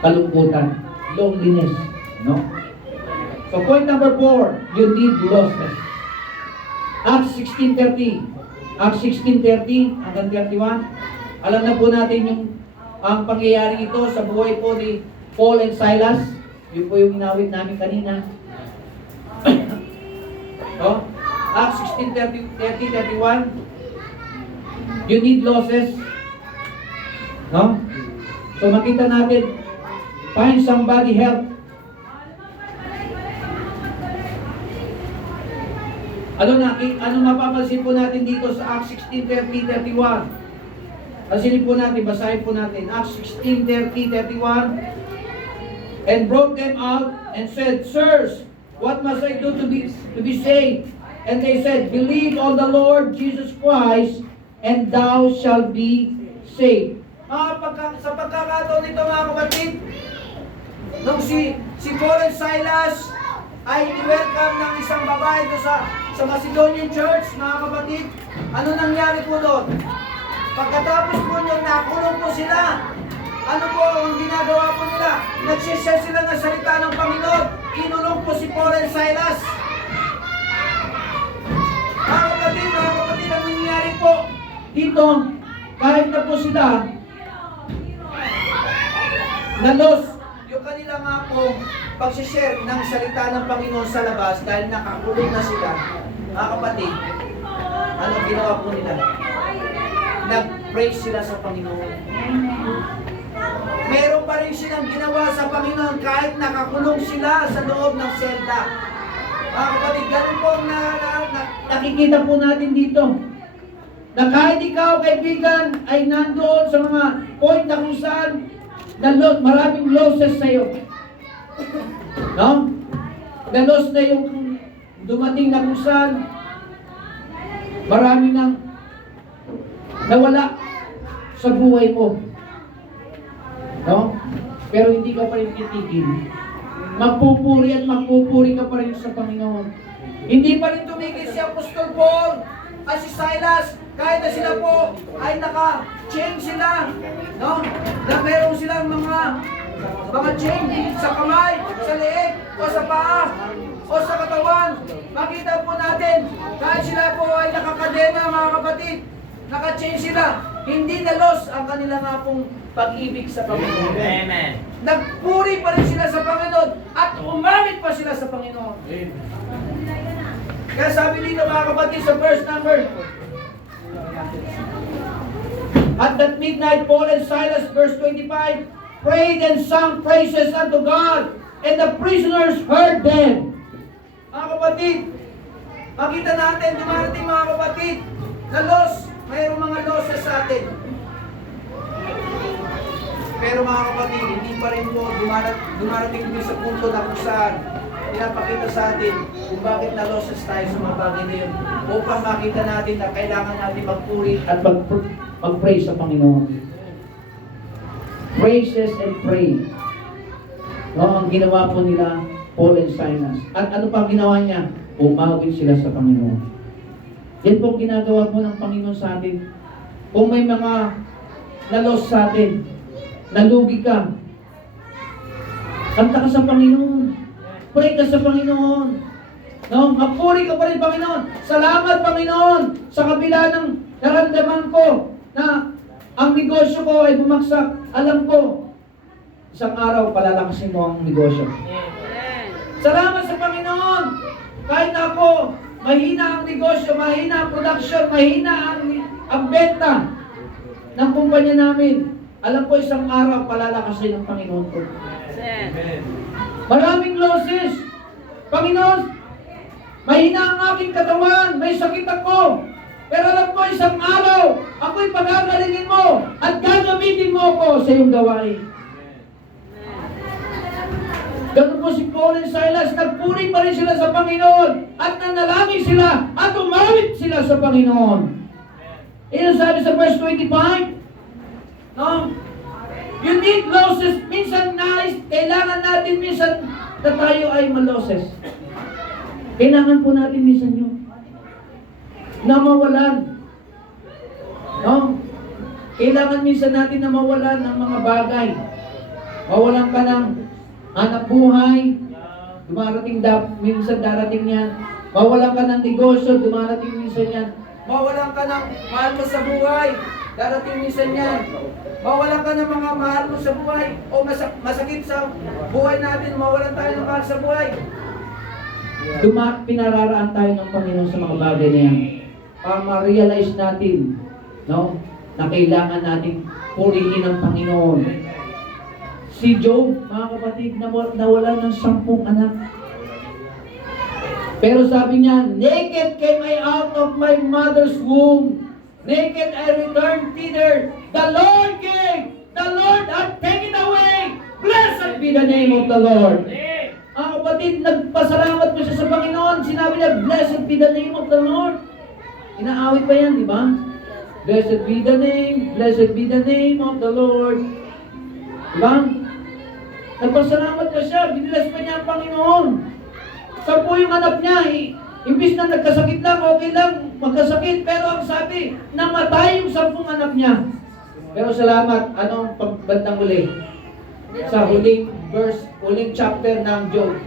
kalungkutan, loneliness, no? So point number 4, you need losses. Acts 16:30. Acts 16:30 hanggang 31. Alam na po natin yung ang pangyayari ito sa buhay po ni Paul and Silas. Yun po yung inawit namin kanina. No? Acts 16:30-31. You need losses. No? So makita natin, find somebody help. Ano mapapansin po natin dito sa Acts 16:30-31? Pansinin po natin, basahin po natin. Acts 16:30-31. And brought them out and said, Sirs, what must I do to be saved? And they said, Believe on the Lord Jesus Christ, and thou shalt be saved. Sa pagkakataon nito, mga kapatid, nung si Paul and Silas ay welcome ng isang babae doon sa Macedonian Church, mga kapatid, ano nangyari po doon? Pagkatapos po nyo, nakulong po sila. Ano po ang ginagawa po nila? Nagsishare sila ng salita ng Panginoon. Kinulong po si Paul and Silas. Mga kapatid, ang nangyari po dito, kahit na po sila nalos yung kanila nga po pagsishare ng salita ng Panginoon sa labas dahil nakakulong na sila. Mga kapatid, ano ginawa po nila? Nag-praise sila sa Panginoon. Meron pa rin silang ginawa sa Panginoon kahit nakakulong sila sa loob ng selda. Mga kapatid, ganun po nakikita po natin dito. Na kahit ikaw, kaibigan, ay nandoon sa mga point na kung saan maraming losses sa'yo. No? Na-loss na yung dumating na kung saan marami nang nawala sa buhay mo. No? Pero hindi ka pa rin titigil. Magpupuri at magpupuri ka pa rin sa Panginoon. Hindi pa rin tumigil si Apostol Paul at si Silas kahit na sila po ay naka-chain sila. No? Na meron silang mga chain sa kamay, sa leeg, o sa paa, o sa katawan. Makita po natin, kahit sila po ay nakakadena, mga kapatid, naka-chain sila, hindi na-loss ang kanila nga pong pag-ibig sa Panginoon. Amen. Nagpuri pa rin sila sa Panginoon at umamit pa sila sa Panginoon. Kaya sabi dito, mga kapatid, sa verse number, at that midnight, Paul and Silas, verse 25, prayed and sang praises unto God, and the prisoners heard them. Mga kapatid, makita natin, dumarating mga kapatid, na loss, mayroong mga losses sa atin. Pero mga kapatid, hindi pa rin po dumarating din sa punto na kung saan pinapakita sa atin kung bakit na losses tayo sa mga bagay na yun. Upang makita natin na kailangan natin magpuri at mag-pray sa Panginoon. Praises and pray. No, ang ginawa po nila Paul and Silas. At ano pa ginawa niya? Umawit sila sa Panginoon. Yan po ginagawa po ng Panginoon sa atin. Kung may mga na-loss sa atin, nalugi ka, kanta ka sa Panginoon. Pray ka sa Panginoon. No? Magpuri ka pa rin, Panginoon. Salamat, Panginoon, sa kabila ng naramdaman ko na ang negosyo ko ay bumagsak. Alam ko, isang araw palalakasin mo ang negosyo. Salamat sa Panginoon. Kahit ako, mahina ang negosyo, mahina ang production, mahina ang benta ng kumpanya namin. Alam ko, isang araw palalakasin ng Panginoon ko. Maraming losses. Panginoon, mahina ang aking katawan, may sakit ako. Pero alam ko, isang araw, ako'y pagagalingin mo at gagamitin mo ako sa iyong gawain. Ganun po si Paul and Silas, nagpuri pa rin sila sa Panginoon at nanalangin sila at umawit sila sa Panginoon. Iyon sabi sa verse 25, no? You need losses. Minsan kailangan natin minsan na tayo ay malosses. Kailangan po natin minsan yun. Na mawalan. No? Kailangan minsan natin na mawalan ng mga bagay. Mawalan ka ng anak buhay. Minsan darating yan. Mawalan ka ng negosyo. Dumarating minsan yan. Mawalan ka ng mahal mo sa buhay. Darating minsan yan. Mawalan ka ng mga mahal mo sa buhay. O masakit sa buhay natin. Mawalan tayo ng mahal sa buhay. Pinararaan tayo ng Panginoon sa mga bagay na yan. Para ma-realize natin, no, na kailangan natin purihin ang Panginoon. Si Job, mga kapatid, nawalan ng 10 anak. Pero sabi niya, naked came I out of my mother's womb. Naked I returned thither. The Lord gave, the Lord hath taken away. Blessed be the name of the Lord. Mga kapatid, nagpasalamat po siya sa Panginoon. Sinabi niya, blessed be the name of the Lord. Inaawit pa yan, di ba? Blessed be the name of the Lord. Di ba? Nagpasalamat pa siya, binilas pa niya ang Panginoon. Sa po yung anak niya, imbis na nagkasakit lang, okay lang, magkasakit, pero ang sabi, namatay yung 10 anak niya. Pero salamat, anong pagbandang uli? Sa huling verse, huling chapter ng Job,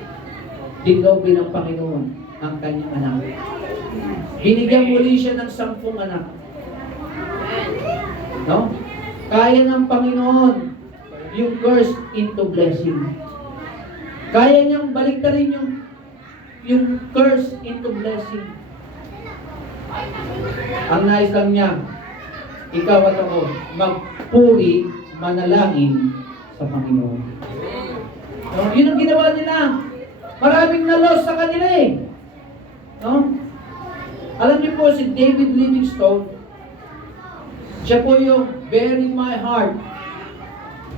dinawin ng Panginoon ang kanyang anak. Binigyan muli siya ng 10 anak. No? Kaya ng Panginoon yung curse into blessing. Kaya niyang baliktarin yung curse into blessing. Ang nais lang niya, ikaw at ako, magpuri, manalangin sa Panginoon. No? Yun ang ginawa nila. Maraming na-loss sa kanila eh. No? Alam niyo po si David Livingstone, siya po yung bearing my heart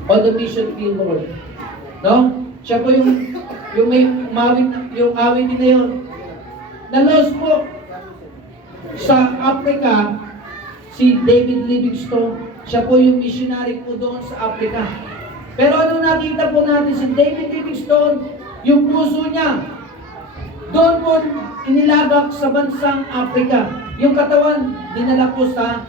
on the mission field, Lord. No? Siya po yung may awit na yun. Na-loss po sa Africa, si David Livingstone, siya po yung missionary po doon sa Africa. Pero ano nakita po natin si David Livingstone, yung puso niya, doon po inilagak sa bansang Africa. Yung katawan, dinala po sa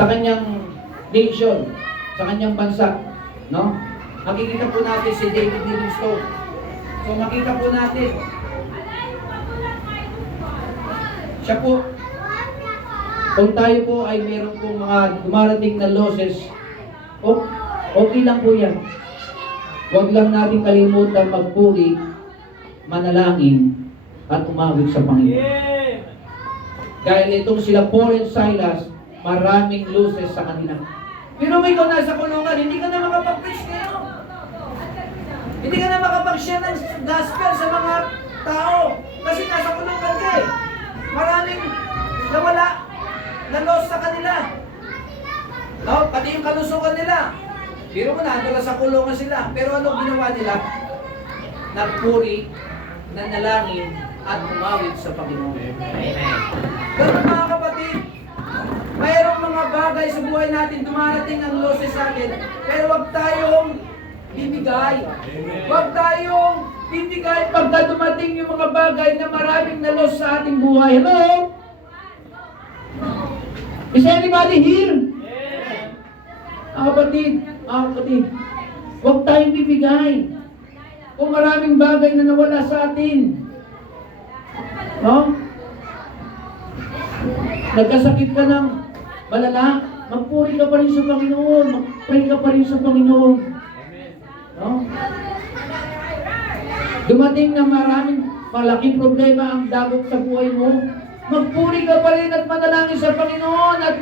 kanyang nation, sa kanyang bansa. No? Makikita po natin si David Livingstone. So makita po natin, siya po, kung tayo po ay meron po mga dumarating na losses, okay lang po yan. Huwag lang natin kalimutan magpuri, manalangin, at umawit sa Panginoon. Dahil itong sila Paul and Silas, maraming losses sa kanila. Pero may ikaw nasa kulungan, hindi ka na makapag-preach ngayon. Hindi ka na makapag-share ng gospel sa mga tao. Kasi nasa kulungan ka eh. Maraming nawala, na-loss sa kanila. No? Pati yung kalusugan nila. Biro mo na, nandala sa kulungan sila. Pero ano ginawa nila? Nagpuri, nanalangin, at umawit sa Panginoon. Amen. Ganun mga kapatid, mayroong mga bagay sa buhay natin, dumarating ang losses sa atin, pero huwag tayong bibigay. Huwag tayong bibigay pagka dumating yung mga bagay na maraming na-loss sa ating buhay. Hello? Is anybody here? Mga kapatid, huwag tayong bibigay. Kung maraming bagay na nawala sa atin. No? Nagkasakit ka ng malala, magpuri ka pa rin sa Panginoon, mag-pray ka pa rin sa Panginoon. No? Dumating na maraming malaking problema ang dagok sa buhay mo, magpuri ka pa rin at manalangin sa Panginoon at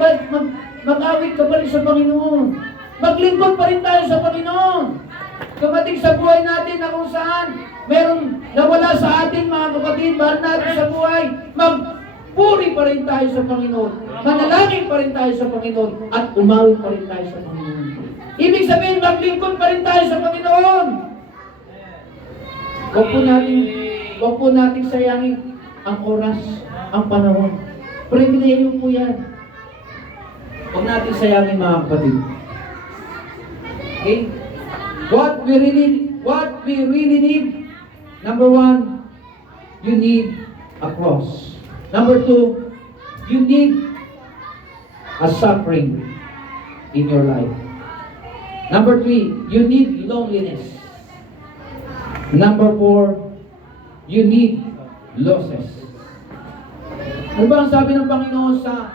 mag-awit ka pa rin sa Panginoon. Maglingkod pa rin tayo sa Panginoon. Dumating sa buhay natin na kung saan meron nawala sa atin mga kapatid, mahal natin sa buhay, magpuri pa rin tayo sa Panginoon. Manalangin pa rin tayo sa Panginoon at umawit pa rin tayo sa Panginoon. Ibig sabihin, maglingkod pa rin tayo sa Panginoon. Huwag po natin sayangin ang oras, ang panahon. Pribilehiyo po yan. Huwag natin sayangin mga kapatid. Okay? What we really need, number one, you need a cross. Number two, you need a suffering in your life. Number three, you need loneliness. Number four, you need losses. Ano ba ang sabi ng Panginoon sa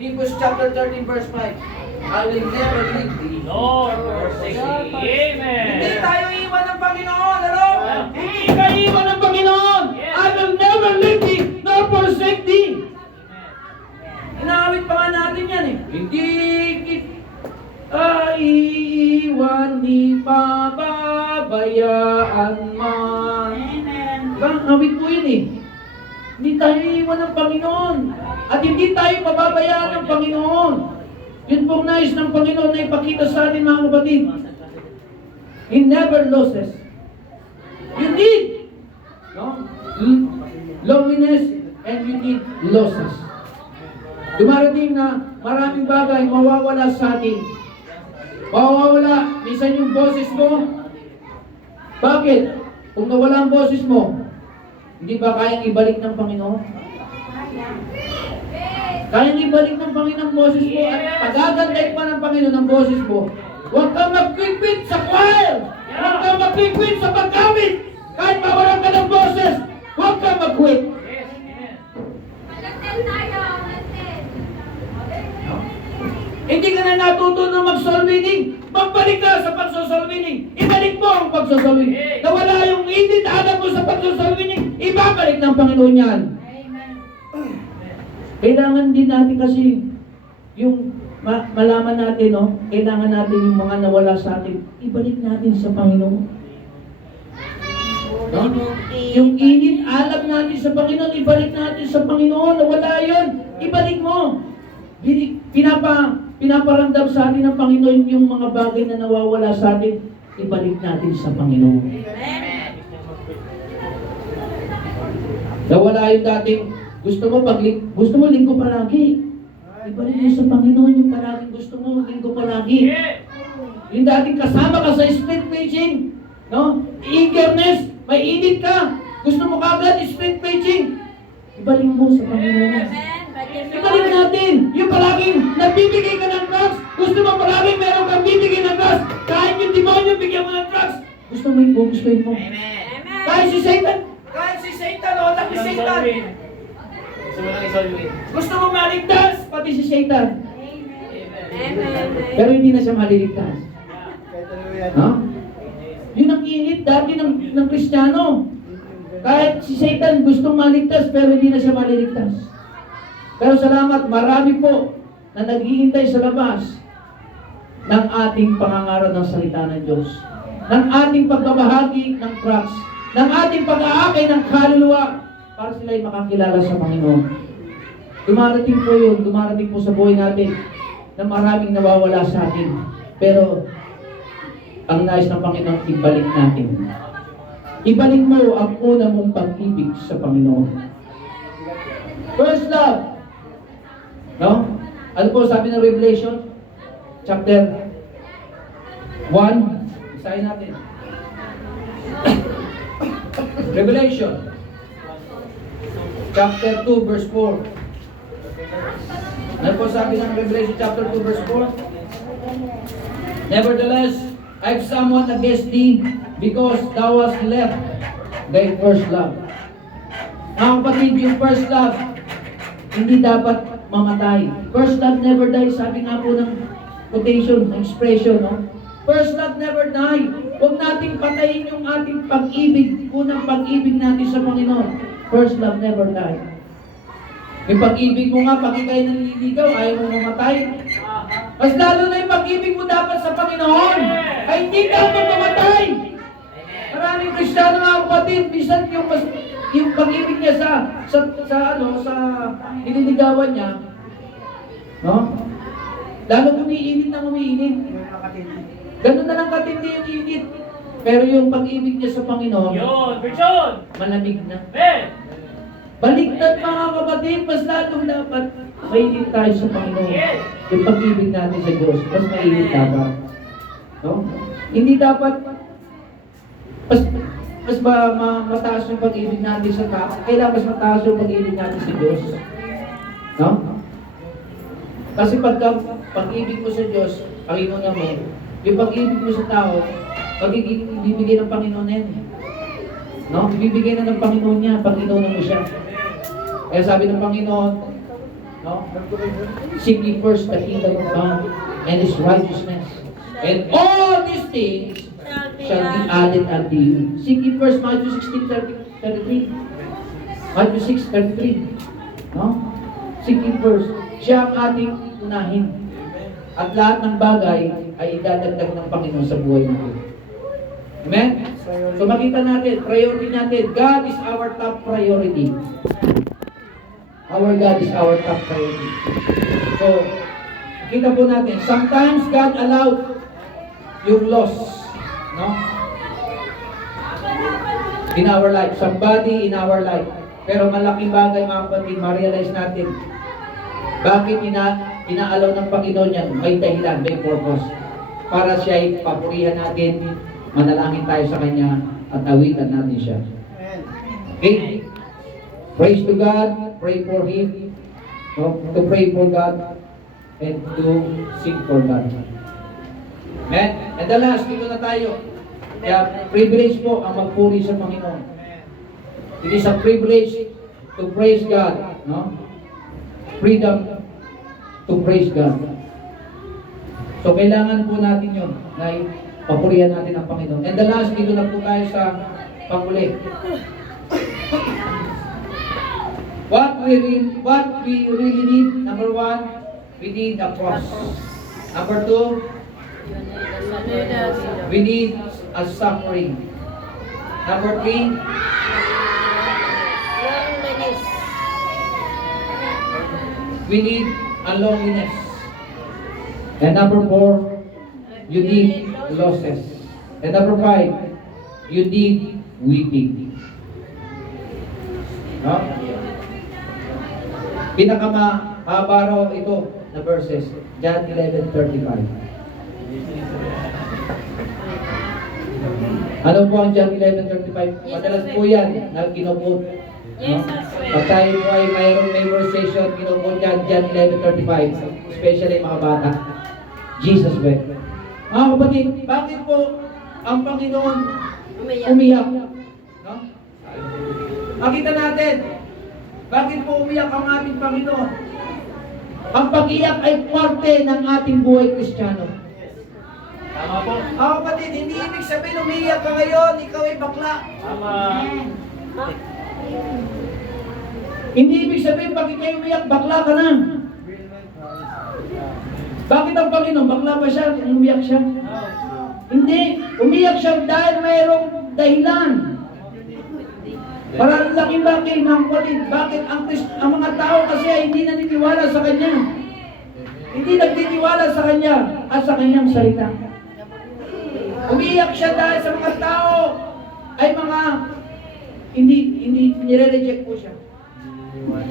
Hebrews chapter 13 verse 5? I will never leave thee. Lord, forsake thee. Amen. Hindi tayo iwan ng Panginoon. Hello? Hindi ka iwan ng Panginoon. I will never leave thee nor forsake thee. Inaawit pa nga natin yan eh. Hindi kita iiwan ni pababayaan man. Diba? Awit po yun eh. Hindi tayo iiwan ng Panginoon. At hindi tayo pababayaan ng Panginoon. Yun pong nais ng Panginoon na ipakita sa atin mga kapatid. He never loses. You need loneliness and you need losses. Dumarating na maraming bagay mawawala sa atin. Mawawala, minsan yung boses mo. Bakit? Kung nawala ang boses mo, hindi ba kayang ibalik ng Panginoon? Kayang ibalik ng Panginoon ang boses mo at pagagantay pa ng Panginoon ang boses mo. Huwag kang mag-quit sa choir! Huwag kang mag-quit sa paggamit! Kahit mawalan ka ng boses, huwag kang mag-quit! Hindi ka na natuto na mag-soul winning. Magbalik ka sa pag-soul winning. Ibalik mo ang pag-soul winning. Nawala yung hindi alam mo sa pag-soul winning, ibabalik ng Panginoon yan. Kailangan din natin kasi yung malaman natin, no? Kailangan natin yung mga nawala sa atin, ibalik natin sa Panginoon. No? Yung init, alam natin sa Panginoon, ibalik natin sa Panginoon. Nawala yun, ibalik mo. Pinaparamdam sa atin ng Panginoon yung mga bagay na nawawala sa atin, ibalik natin sa Panginoon. Nawala yung dating gusto mo linggo palagi. Ibalik mo sa Panginoon yung palaging gusto mo linggo palagi. Yung dating kasama ka sa split preaching, no? Eagerness, may init ka. Gusto mo kagad split preaching. Ibalik mo sa Panginoon. Ibalik natin. Yung palaging nagbibigay ka ng drugs. Gusto mo palaging meron kang bibigay ng drugs. Kahit yung demonyo bigyan mo ng drugs. Gusto mo yung gugustuhin mo. Kahit si Satan, o laki Satan. Gusto mo maligtas, pati si Satan. Pero hindi na siya maliligtas. No? Yun ang init dati ng Kristiyano. Kahit si Satan gustong maligtas, pero hindi na siya maliligtas. Pero salamat, marami po na naghihintay sa labas ng ating pangangaral ng salita ng Diyos, ng ating pagbabahagi ng tracts, ng ating pag-aakay ng kaluluwa, para sila ay makakilala sa Panginoon. Dumarating po yun, dumarating po sa buhay natin na maraming nawawala sa atin. Pero, ang nais ng Panginoon, ibalik natin. Ibalik mo ang una mong pag-ibig sa Panginoon. First love. No? Ano po sabi ng Revelation? Chapter 1. Isahin natin. Revelation. Chapter 2, verse 4. Ano po sabi ng Revelation chapter 2, verse 4? Nevertheless, I have someone against thee, because thou hast left thy first love. Mga kapatid, yung first love, hindi dapat mamatay. First love never dies. Sabi nga po ng quotation, expression, no? First love never die. Huwag nating patayin yung ating pag-ibig, unang pag-ibig natin sa Panginoon. First love never die. Yung pag-ibig mo nga, pag ikaw'y nanliligaw, ayaw mo mamatay. Mas lalo na yung pag-ibig mo dapat sa Panginoon, ay hindi dapat mamatay. Maraming Kristiyano mga kapatid, minsan yung pag-ibig niya sa nililigawan niya, no? Lalo umiinit na umiinit. Ganun na lang katindi yung init. Pero yung pag-ibig niya sa Panginoon, Yun, Richard! malamig na. Ben! Baliktad mga kapatid, mas lalong dapat mainit tayo sa Panginoon. Yung pag-ibig natin sa Diyos, mas mainit dapat. No? Hindi dapat mataas yung pag-ibig natin sa tao. Kailangan mas mataas yung pag-ibig natin sa Diyos. No? Kasi pag-ibig mo sa Diyos, Panginoon mo, yung pag-ibig mo sa tao, ibibigay ng Panginoon yan. No? Ibibigay na ng Panginoon niya, Panginoon mo siya. Kaya sabi ng Panginoon, no? Seek ye first the kingdom of God and His righteousness, and all these things shall be added unto you. Seek ye first, Matthew 16:33. Matthew 6:33. No? Seek ye first. Siya ang ating unahin. At lahat ng bagay ay idadagdag ng Panginoon sa buhay natin. Amen? So makita natin, priority natin, God is our top priority. Our God is our top priority. So, kita po natin, sometimes God allowed yung loss, no? In our life, somebody in our life. Pero malaking bagay mga kapatid, ma-realize natin, bakit inaalaw ng Panginoon yan? May dahilan, may purpose. Para siya ay papurihan natin, manalangin tayo sa Kanya, at awitan natin siya. Okay? Praise to God, pray for Him, to pray for God, and to sing for God. Amen? And the last, dito na tayo. Kaya privilege po ang magpuri sa Panginoon. It is a privilege to praise God. No? Freedom to praise God. So kailangan po natin yun, na papurihan natin ang Panginoon. And the last, dito na po tayo sa panghuli. What we really need, number one, we need a cross. Number two, we need a suffering. Number three, Loneliness. we need a loneliness. And number four, you need losses. And number five, you need weeping. No? Pinakamahaba raw ito na verses, John 11:35. Ano po ang John 11:35? Madalas po yan na kinukot. No? Pag tayo po ay mayroong memorization, kinukot yan, John 11:35. Especially mga bata. Jesus wept. Mga kapatid, bakit po ang Panginoon umiyak? No? Makita natin, bakit po umiyak ang ating Panginoon? Ang pag-iyak ay parte ng ating buhay Kristiyano. Tama po. Mga kapatid, hindi ibig sabihin umiyak ka ngayon, ikaw ay bakla. Tama. Hindi ibig sabihin pag ikaw umiyak, bakla ka na. Bakit ang Panginoon? Bakla ba siya? Umiyak siya? Hindi. Umiyak siya dahil mayroong dahilan. Para laki bagay ng kapatid. Bakit ang mga tao kasi ay hindi naniniwala sa Kanya? Hindi nagtitiwala sa Kanya at sa Kanyang salita. Umiyak siya dahil sa mga tao ay mga hindi nire-reject po siya.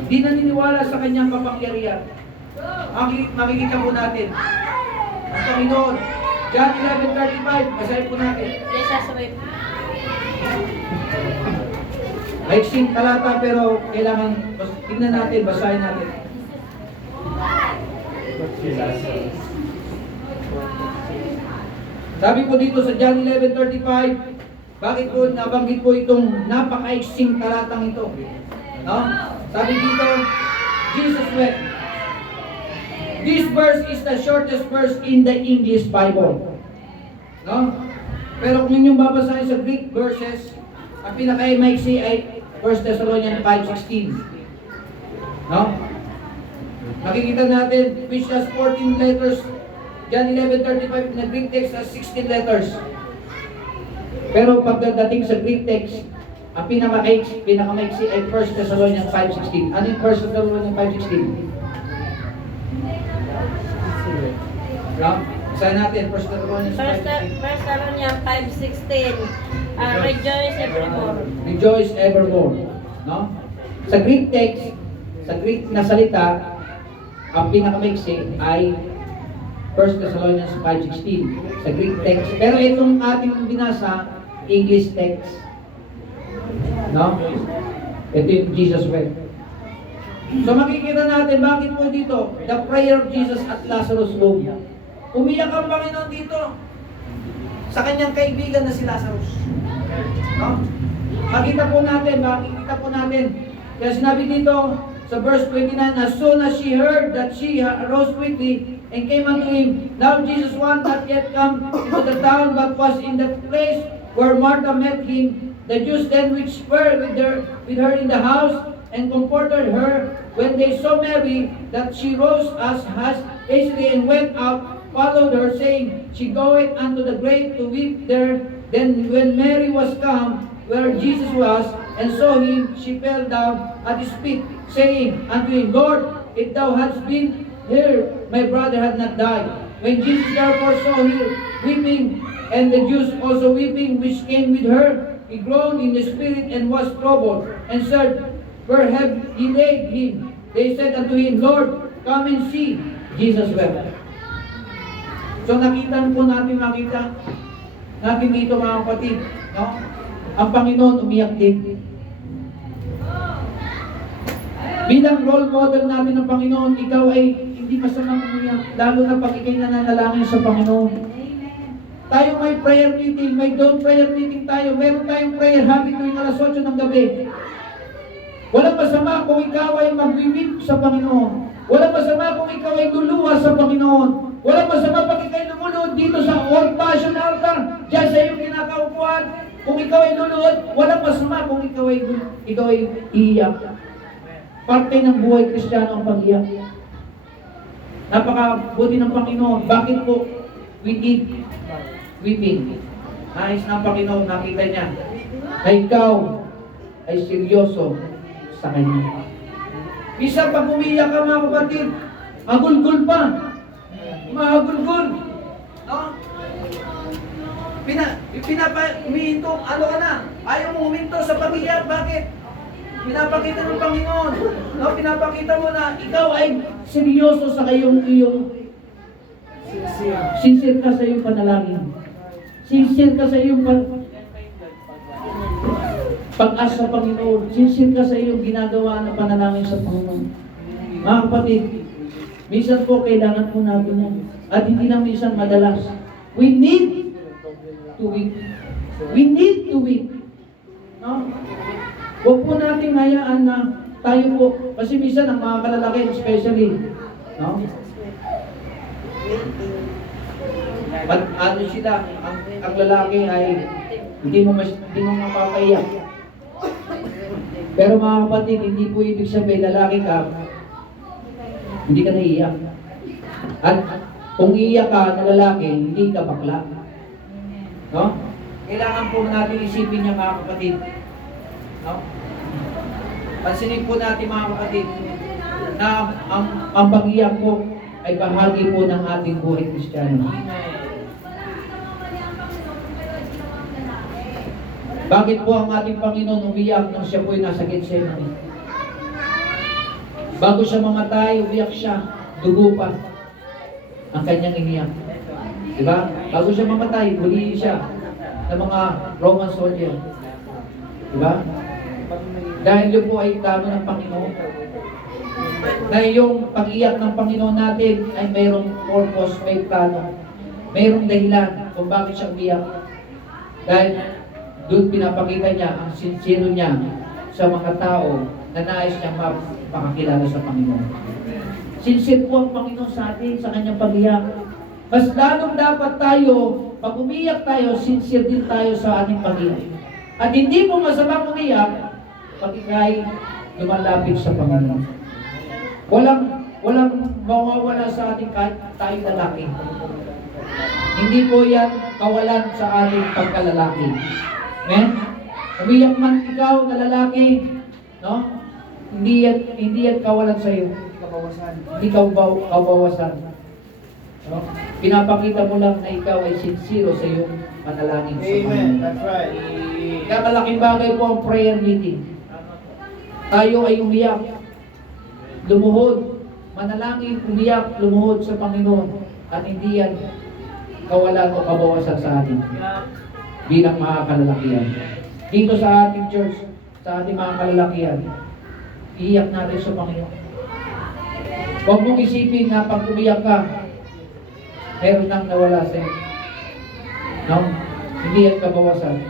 Hindi naniniwala sa Kanyang kapangyarihan. Makikita po natin. Ang Panginoon, John 11:35, basahin po natin. Yes, sasabay po. Maiksing talata pero kailangan tingnan natin, basahin natin. Sabi po dito sa John 11:35, bakit po nabanggit po itong napakaiksing talatang ito? No? Sabi dito, Jesus wept. This verse is the shortest verse in the English Bible. No? Pero kung inyong babasahin sa Greek verses, ang pinaka-maiksi ay 1 Thessalonians 5:16. No? Makikita natin, which has 14 letters. John 11:35 na Greek text has 16 letters. Pero pagdating sa Greek text, ang pinaka-maiksi ay 1 Thessalonians 5:16. Ano yung 1 Thessalonians 5:16? No? Basahin natin, 1 Thessalonians 5:16. First Thessalonians 5:16. Rejoice evermore. Rejoice evermore. No? Sa Greek text, sa Greek na salita, ang pinakamaiksi ay 1 Thessalonians 5:16 sa Greek text. Pero itong ating binasa, English text. No? Ito yung Jesus wept. So makikita natin bakit po dito, the prayer of Jesus at Lazarus' tomb. Umiyak ang Panginoon dito sa kanyang kaibigan na si Lazarus. No? Makikita po natin. Kaya sinabi dito sa verse 29, as soon as she heard that she arose quickly and came unto him. Now Jesus was not yet come into the town, but was in the place where Martha met him. The Jews then which were with her in the house, and comforted her when they saw Mary, that she rose as hastily and went out, followed her, saying, she goeth unto the grave to weep there. Then when Mary was come where Jesus was, and saw him, she fell down at his feet, saying unto him, Lord, if thou hadst been here, my brother had not died. When Jesus therefore saw her weeping, and the Jews also weeping, which came with her, he groaned in the spirit and was troubled, and said, where have ye laid him? They said unto him, Lord, come and see. Jesus wept. So makita natin dito mga kapatid, no? Ang Panginoon umiyak din. Bilang role model natin ng Panginoon, ikaw ay hindi masamang umiyak, lalo na pag ikay nananalangin sa Panginoon. Tayo may prayer meeting, may dawn prayer meeting tayo, meron tayong prayer habit tuwing alas 8 ng gabi. Walang masama kung ikaw ay magwiwip sa Panginoon. Walang masama kung ikaw ay luluha sa Panginoon. Walang masama pag ikaw ay lumulod dito sa old-fashioned altar, dyan sa iyong kinakaupuan. Kung ikaw ay luluhod, walang masama kung ikaw ay iiyak. Parte ng buhay Kristiyano ang pag-iyak. Napakabuti ng Panginoon. Bakit po we need weeping? Nais ng Panginoon, nakita niya na ikaw ay seryoso sa Kanya. Isa pag umiyak ka mga kapatid, magulgul pa. Mahagulgul. No? Umihinto, ano ka na? Ayaw mo huminto sa pag-iyak. Bakit? Pinapakita ng Panginoon. No? Pinapakita mo na ikaw ay seryoso sa iyong sincere ka sa iyong panalangin. Sincere ka sa iyong pag-asa sa Panginoon. Sincere ka sa iyong ginagawa na panalangin sa Panginoon. Mga kapatid, minsan po kailangan po natin yan. At hindi na minsan madalas. We need to weep. We need to weep. No? Huwag po natin hayaan na tayo po, kasi minsan ang mga kalalaki especially, no? But ano sila, ang lalaki ay hindi mo mapapaiyak. Pero mga kapatid, hindi po ibig sabihin lalaki ka, hindi ka naiiyak. At kung iiyak ka na lalaki, hindi ka bakla. No? Kailangan po natin isipin niya mga kapatid. No? Pansinin po natin mga kapatid, na ang pag-iyak po ay bahagi po ng ating buhay Kristiyano. Bakit po ang ating Panginoon umiyak nang siya po ay nasa Getsemani? Bago siya mamatay, umiyak siya, dugo pa ang kanyang iniyak. Diba? Bago siya mamatay, huliin siya ng mga Roman soldier. Diba? Dahil yun po ay plano ng Panginoon. Na yung pag-iyak ng Panginoon natin ay mayroong purpose, may plano. Mayroong dahilan kung bakit siya umiyak. Dahil doon pinapakita niya ang sincero niya sa mga tao na nais niyang makakilala sa Panginoon. Sincere po ang Panginoon sa atin sa kanyang pag-iyak. Mas lalong dapat tayo, pag umiyak tayo, sincere din tayo sa ating pag-iyak. At hindi po masamang umiyak pag ikay lumalapit sa Panginoon. Walang mawawala sa ating kahit tayong lalaki. Hindi po yan kawalan sa ating pagkalalaki. Amen? Umiyak man ikaw na lalaki, no? Hindi yan kawalan sa iyo. Hindi kabawasan. No? Pinapakita mo lang na ikaw ay sincere sa iyong panalangin sa Panginoon. Amen. That's right. Kaya malaking bagay po ang prayer meeting. Tayo ay umiyak, lumuhod, manalangin, umiyak, lumuhod sa Panginoon. At hindi yan kawalan o kabawasan sa atin bilang mga kalalakihan. Dito sa ating church, sa ating mga kalalakihan, iiyak natin sa Panginoon. Huwag mong isipin na pag umiyak ka, meron nang nawala sa iyo. No? Hindi yan kabawasan.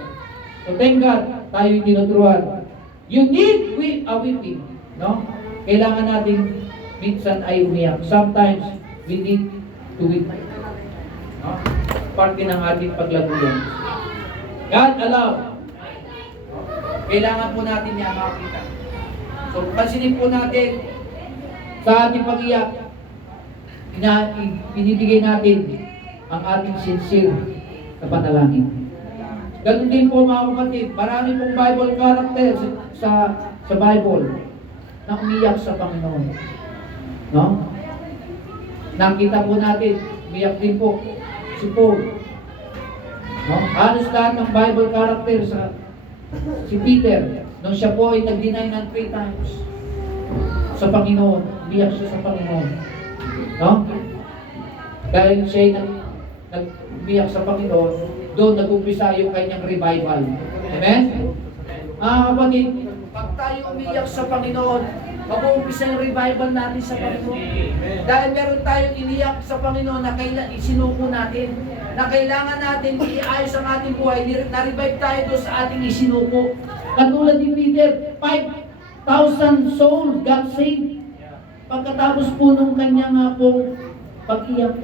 So thank God, tayo yung tinuturuan. You need a weeping. No? Kailangan natin minsan ay umiyak. Sometimes, we need to weep. No? Parte ng ating paglaguyan. God allow. Kailangan po natin niya makakita. So, pansinin po natin sa ating pag-iyak, pinibigay natin ang ating sincere na panalangin. Ganun din po mga kapatid, marami pong Bible character sa Bible na umiyak sa Panginoon. No? Nakita po natin, umiyak din po si Paul. No? Halos lahat ng Bible character si Peter, nung siya po ay nag-deny ng 3 times sa Panginoon, umiyak siya sa Panginoon. No? Dahil siya ay nag-umiyak sa Panginoon, doon nag-umpisa yung kanyang revival. Amen? Kapatid, pag tayo umiyak sa Panginoon, mag-uumpisa yung revival natin sa Panginoon. Dahil meron tayong iniyak sa Panginoon na isinuko natin, na kailangan natin iayos ang ating buhay, na-revive tayo doon sa ating isinuko. Katulad ni Peter, 5,000 souls got saved. Pagkatapos po nung kanyang pong pag-iyak.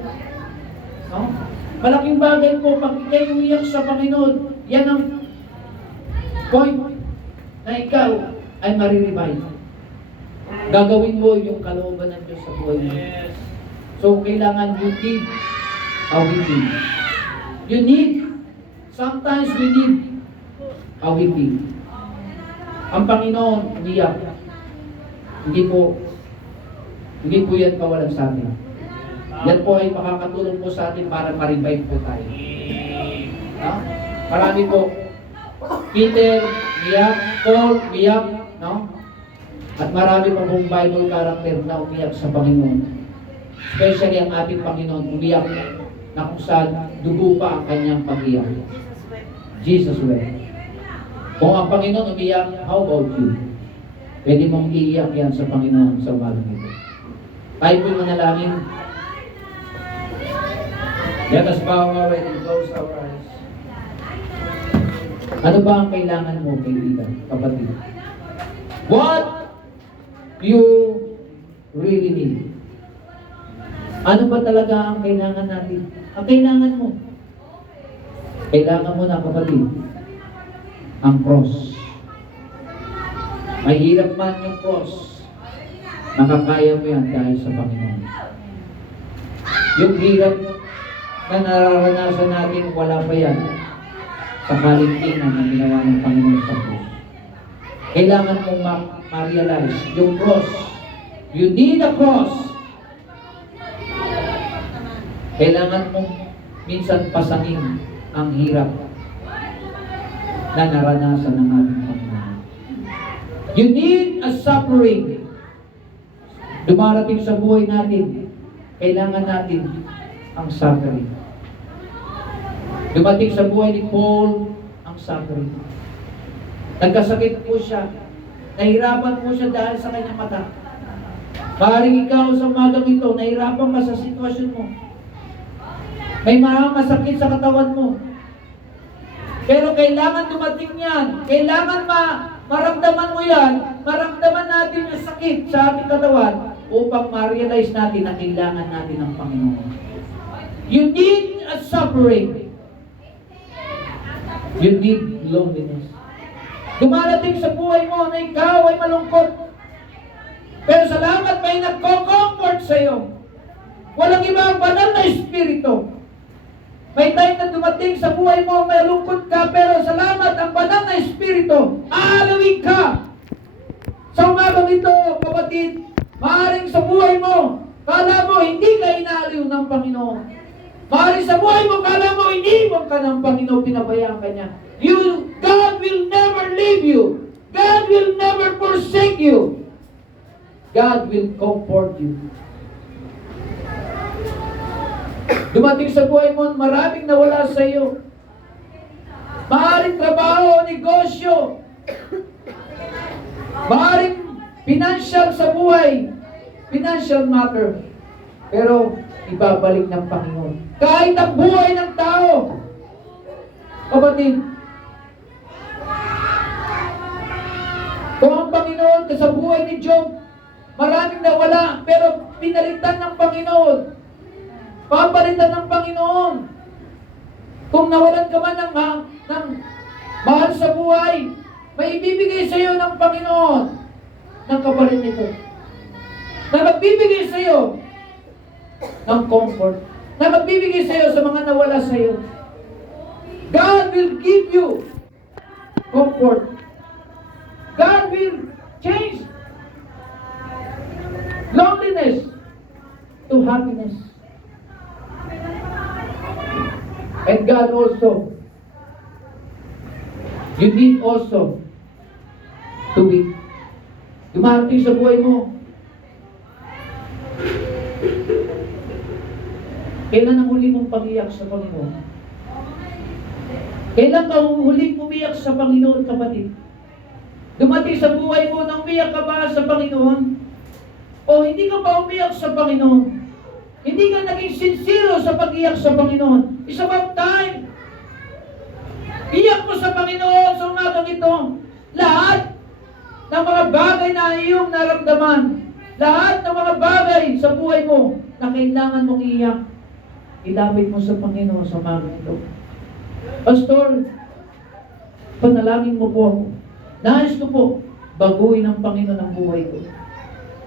No? Malaking bagay po, pag ikay umiyak sa Panginoon, yan ang point na ikaw ay marirevive. Gagawin mo yung kalooban ng Diyos sa buhay mo. So, kailangan you need a weeping. Sometimes we need a weeping. Ang Panginoon, umiyak. Hindi po yan kawalan sa atin. Yan po ay makakatulong po sa atin para ma-revive po tayo. No? Marami po. Peter, umiyak. Paul, umiyak. No? At marami pa pong Bible character na umiyak sa Panginoon. Especially ang ating Panginoon, umiyak na kung saan dugo pa ang kanyang pag-iyak. Jesus wept. Kung ang Panginoon umiyak, how about you? Pwede mong iiyak yan sa Panginoon sa umagang ito. Tayo po'y manalangin. Let us bow our head and close our eyes. Ano ba ang kailangan mo, kaibigan, kapatid? What you really need? Ano ba talaga ang kailangan natin? Ang kailangan mo. Kailangan mo na, kapatid, ang cross. Mahirap man yung cross, nakakaya mo yan dahil sa Panginoon. Yung hirap na nararanasan natin, wala pa yan sa kaligtingan na ginawa ng Panginoon sa cross. Kailangan mong ma-realize yung cross. You need a cross. Kailangan mong minsan pasangin ang hirap na naranasan ng ating Panginoon. You need a suffering. Dumarating sa buhay natin, kailangan natin ang suffering. Dumating sa buhay ni Paul ang suffering. Nagkasakit po siya. Nahirapan po siya dahil sa kanyang mata. Maaaring ikaw sa umagang ito, nahirapan ka sa sitwasyon mo. May mga masakit sa katawan mo. Pero kailangan dumating yan. Kailangan maramdaman mo yan. Maramdaman natin yung sakit sa ating katawan upang ma-realize natin na kailangan natin ng Panginoon. You need a suffering. You need loneliness. Dumarating sa buhay mo na ikaw ay malungkot. Pero salamat may nagko-comfort sa iyo. Walang iba ang banal na espiritu. May time na dumating sa buhay mo, may lungkot ka, pero salamat ang banal na espiritu. Aalawin ka. Sa umagang ito, kapatid, maaaring sa buhay mo, kala mo hindi ka inaaliw ng Panginoon. Maaaring sa buhay mo, kala mo iniwan ka ng Panginoon, pinabayaan ka niya. God will never leave you. God will never forsake you. God will comfort you. Dumating sa buhay mo, maraming nawala sa iyo. Maaaring trabaho, negosyo. Maaaring financial sa buhay. Financial matter. Pero ibabalik ng Panginoon. Kahit ang buhay ng tao. Kapatid, kung ang Panginoon sa buhay ni Job, maraming nawala, pero pinalitan ng Panginoon. Papalitan ng Panginoon. Kung nawalan ka man ng mahal sa buhay, may ibibigay sa iyo ng Panginoon ng kapalit nito. Na magbibigay sa iyo ng comfort. Na magbibigay sa iyo sa mga nawala sa iyo. God will give you comfort. God will change loneliness to happiness. And God also, you need also to be dumarating sa buhay mo. Kailan ang huli mong pag-iyak sa Panginoon? Kailan ka huling umiyak sa Panginoon, kapatid? Dumating sa buhay mo nang umiyak ka ba sa Panginoon? O hindi ka ba umiyak sa Panginoon? Hindi ka naging sincero sa pag-iyak sa Panginoon. It's about time. Iyak mo sa Panginoon sa umagang ito. Lahat ng mga bagay na iyong naramdaman, lahat ng mga bagay sa buhay mo na kailangan mong iyak, ilapit mo sa Panginoon sa umagang ito. Pastor, panalangin mo po ako. Nais ko po, baguhin ng Panginoon ang buhay ko.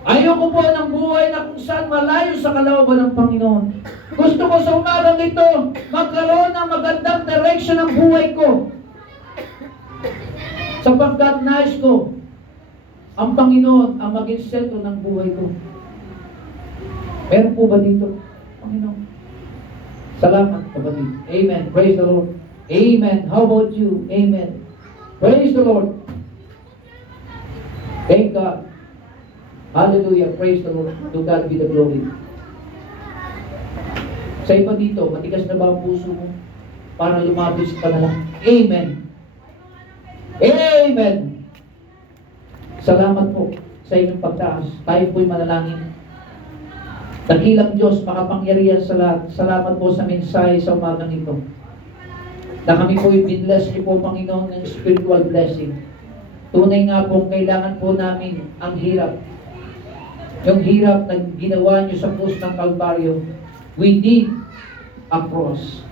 Ayoko po ng buhay na kung saan malayo sa kalooban ng Panginoon. Gusto ko sa umagang ito, magkaroon ng magandang direction ang buhay ko. Sapagkat nais ko, ang Panginoon ang maging sentro ng buhay ko. Meron po ba dito? Panginoon. Salamat, kapatid. Amen. Praise the Lord. Amen. How about you? Amen. Praise the Lord. Thank God. Hallelujah. Praise the Lord. To God be the glory. Sa iba dito, matigas na ba ang puso mo para lumapit sa panalangin? Amen. Amen. Salamat po sa inyong pagtaas. Tayo po'y manalangin. Dakilang Diyos, makapangyarihan sa lahat. Salamat po sa mensahe sa umagang ito. Na kami po'y binless niyo po, Panginoon, ng spiritual blessing. Tunay nga po, kailangan po namin ang hirap. Yung hirap na ginawa niyo sa krus ng Kalbaryo. We need a cross.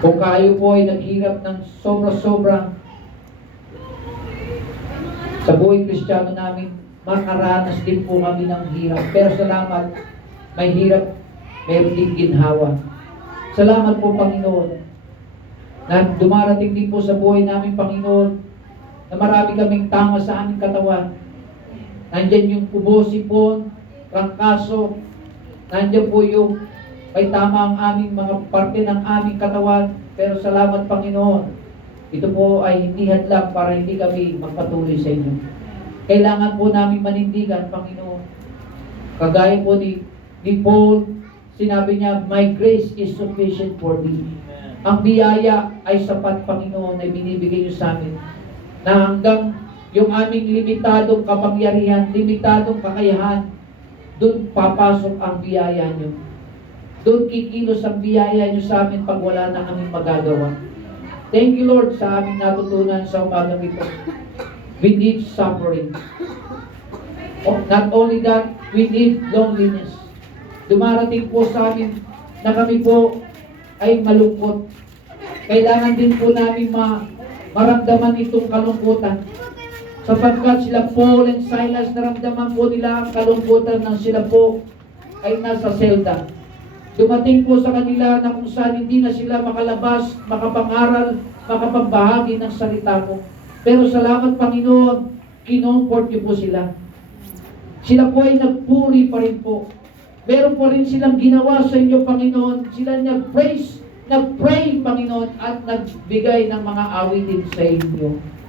Kung kayo po ay naghirap ng sobra-sobra sa buhay Kristiyano namin, makaranas din po kami ng hirap. Pero salamat, may hirap, meron din ginhawa. Salamat po, Panginoon, na dumarating din po sa buhay namin, Panginoon, na marami kaming tama sa aming katawan. Nandyan yung kubo, sipon, trangkaso. Nandyan po yung may tama ang aming mga parte ng aming katawan. Pero salamat Panginoon. Ito po ay hindi hadlang para hindi kami magpatuloy sa inyo. Kailangan po namin manindigan, Panginoon. Kagaya po ni Paul, sinabi niya, my grace is sufficient for thee. Ang biyaya ay sapat, Panginoon, na binibigay niyo sa amin. Na hanggang yung aming limitadong kapangyarihan, limitadong kakayahan, doon papasok ang biyaya niyo. Doon kikilos ang biyaya niyo sa amin pag wala na kaming magagawa. Thank you, Lord, sa aming natutunan sa umagang ito. We need suffering. Not only that, we need loneliness. Dumarating po sa amin na kami po ay malungkot. Kailangan din po namin maramdaman itong kalungkutan. Sapagkat sila Paul and Silas, naramdaman po nila ang kalungkutan ng sila po ay nasa selda. Dumating po sa kanila na kung saan hindi na sila makalabas, makapangaral, makapagbahagi ng salita mo. Pero salamat Panginoon, kinomfort niyo po sila. Sila po ay nagpuri pa rin po. Meron po rin silang ginawa sa inyo, Panginoon. Sila nag-praise, nag-pray, Panginoon, at nagbigay ng mga awitin sa inyo.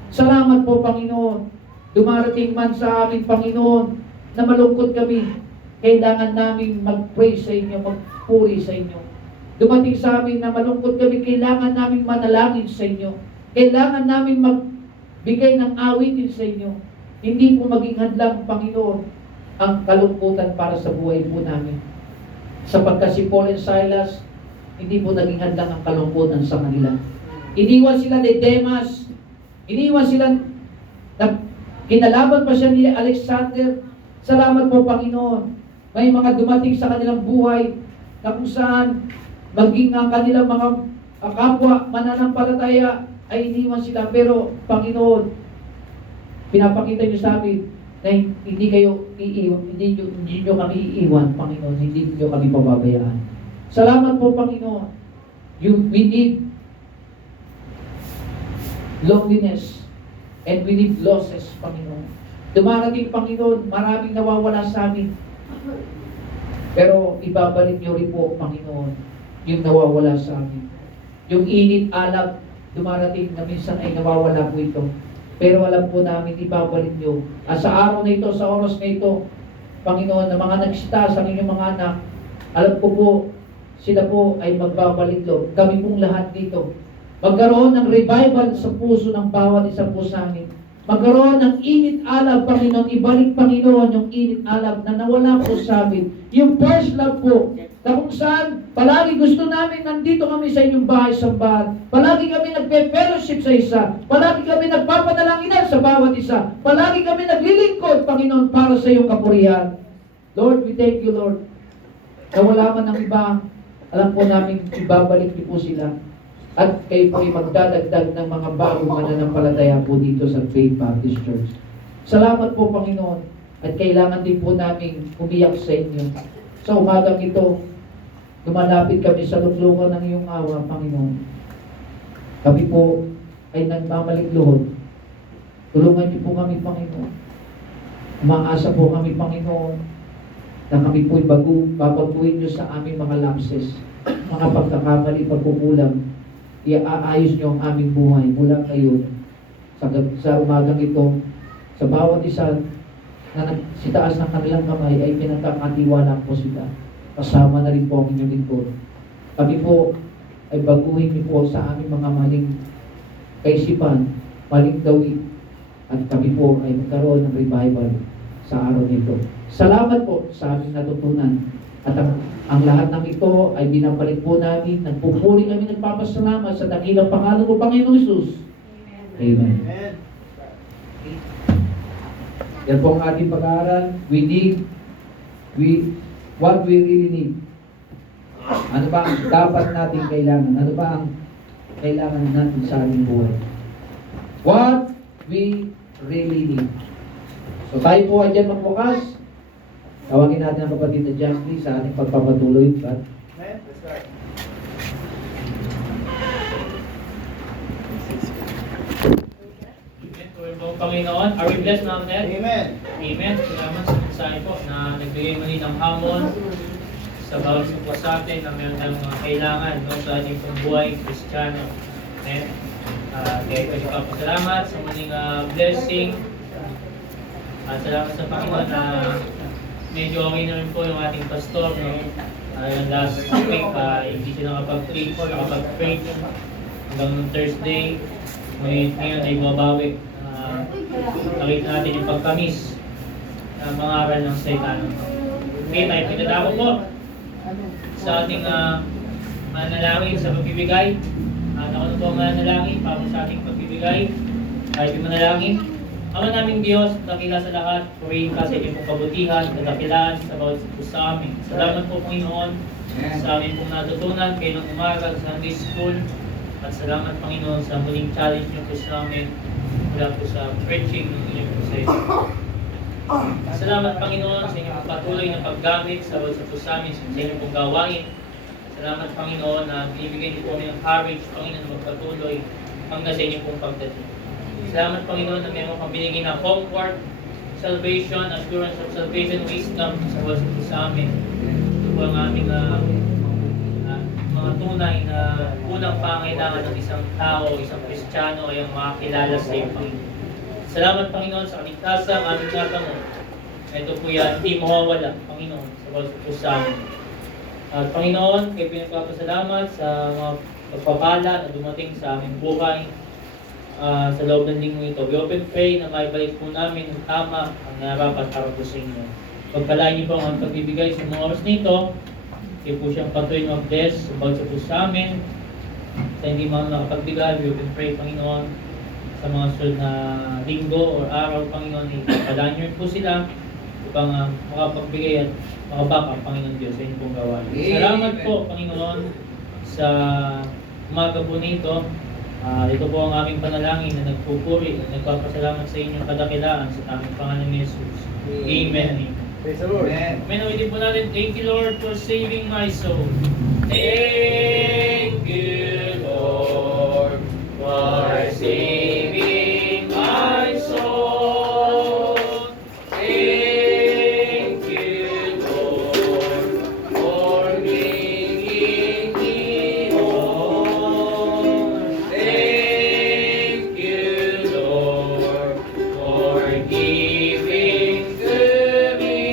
Salamat po, Panginoon. Dumarating man sa amin, Panginoon, na malungkot kami. Kailangan namin mag-pray sa inyo, magpuri sa inyo. Dumating sa amin na malungkot kami, kailangan namin manalangin sa inyo. Kailangan namin magbigay ng awitin sa inyo. Hindi po maging hadlang, Panginoon, ang kalungkutan para sa buhay po namin. Sapagkat si Paul and Silas, hindi po naging hadlang ang kalungkutan sa kanila. Iniwan sila ni Demas, iniwan sila, kinalaban pa siya ni Alexander. Salamat po, Panginoon. May mga dumating sa kanilang buhay na kung saan maging ang kanilang mga kapwa mananampalataya ay iniwan sila. Pero, Panginoon, pinapakita niyo sa amin na hindi kayo iiwan, hindi niyo kami iiwan, Panginoon, hindi niyo kami pababayaan. Salamat po, Panginoon. We need loneliness and we need losses, Panginoon. Dumarating, Panginoon, maraming nawawala sa amin. Pero ibabalik niyo rin po, Panginoon, yung nawawala sa amin. Yung init, alab, dumarating na minsan ay nawawala po ito. Pero alam po namin, ibabalik nyo. At sa araw na ito, sa oras na ito, Panginoon, na mga nagsita sa inyong mga anak, alam ko po, sila po ay magbabalik loob. Kami pong lahat dito. Magkaroon ng revival sa puso ng bawat isa po sa amin. Magkaroon ng init alab, Panginoon. Ibalik, Panginoon, yung init alab na nawala po sa amin. Yung first love po, na kung saan palagi gusto namin nandito kami sa inyong bahay sambahan. Palagi kami nagpe-fellowship sa isa. Palagi kami nagpapadalanginan sa bawat isa. Palagi kami naglilingkod, Panginoon, para sa iyong kapurihan. Lord, we thank you, Lord. Na wala man ng iba, alam po namin ibabalik niyo po sila. At kayo po ay magdadagdag ng mga bagong mananampalataya po dito sa Faith Baptist Church. Salamat po, Panginoon. At kailangan din po namin umiyak sa inyo. Sa umagang ito, lumalapit kami sa luklungan ng iyong awa, Panginoon. Kami po ay nagmamalik luhod. Tulungan niyo po kami, Panginoon. Umaasa po kami, Panginoon, na kami po'y babaguhin niyo sa aming mga lapses, mga pagkakamali, pagkukulang. Iaayos niyo ang aming buhay mula ngayon sa umagang ito. Sa bawat isa na nagsitaas ng kanilang kamay ay pinagkakatiwala po sila. Kasama na rin po ang inyong lingkod. Kami po ay baguhin niyo po sa aming mga maling kaisipan, maling gawin. At kami po ay magkaroon ng revival sa araw nito. Salamat po sa aming natutunan. At ang lahat ng ito ay binabalik po namin. Nagpupuri kami, nagpapasalamat sa dakilang pangalan mo, Panginoon Hesus. Amen. Yan po ang ating pag-aaral. What we really need. Ano ba ang dapat natin kailangan? Ano ba ang kailangan natin sa ating buhay? What we really need. So tayo po ay dyan magbukas. Tawagin natin ang kapatid na Justin sa ating pagpapatuloy. But So, Panginoon, are we blessed now, Ned? Amen. Amen. Salamat sa mensahe po na nagbigay muli ng hamon sa bawat po sa atin na meron tayong mga kailangan no, sa ating pambuhay Kristiyano. Amen. Kaya ko siya papasalamat sa muling blessing. Salamat sa Panginoon na medyo okay na rin po yung ating pastor. No? Yung last week, hindi siya nakapag-preach, nakapag-preach hanggang Thursday. Ngayon ay bumabawi. Nakita natin yung pagkamis na mga aral ng Satan. Okay, tayo pinadako po sa ating manalangin sa pagbibigay. Ano po ang manalangin para sa ating pagbibigay? Tayo manalangin. Ama naming Diyos, dakila sa lahat, purihin ka sa inyong pong kabutihan, kadakilaan sa bawat po sa amin. Salamat po Panginoon sa amin pong natutunan kayo ng umaga sa Sunday School. At salamat Panginoon sa muling challenge niyo po sa amin mula po sa preaching ng inyong po sa inyo. Salamat Panginoon sa inyong patuloy na paggamit sa bawat po sa amin sa inyong pong gawain. Salamat Panginoon na binibigyan niyo po kami ng courage, Panginoon, na magpatuloy hanggang sa inyong pong pagdating. Salamat Panginoon na meron kang binigay na comfort, salvation, assurance of salvation, wisdom sa bawat po sa amin. Ito po ang aming mga tunay na unang pangailangan ng isang tao, isang Kristiyano ay ang makakilala sa iyo, Panginoon. Salamat Panginoon sa kaligtasan, aming natamo. Ito po yan, hindi mawawala, Panginoon, sa bawat po sa amin. At Panginoon, kayo pinagpapasalamat sa mga pagpapala na dumating sa aming buhay sa loob ng linggo ito. We open pray na maibalik po namin ng tama ang narapat para po sa inyo. Pagpalain niyo po ang pagbibigay sa mga oras nito. Kayo po siyang patuloy mag-bless sa bawat po sa amin. Sa hindi mga nakapagbigay, we open pray, Panginoon, sa mga sunod na linggo o araw, Panginoon, pagpalain niyo po sila upang makapagbigay at makabaka, Panginoon Diyos, sa inyong pong gawain. Salamat po, Panginoon, sa umaga po nito. Ito po ang aming panalangin na nagpupuri at nagpapasalamat sa inyong kadakilaan sa aming Pangalan ni Jesus. Amen. Praise the Lord. Amen. Amen. Ulitin po natin, thank you Lord for saving my soul. Thank you Lord for saving my soul. Thank you Lord for making me whole. Thank you Lord for giving to me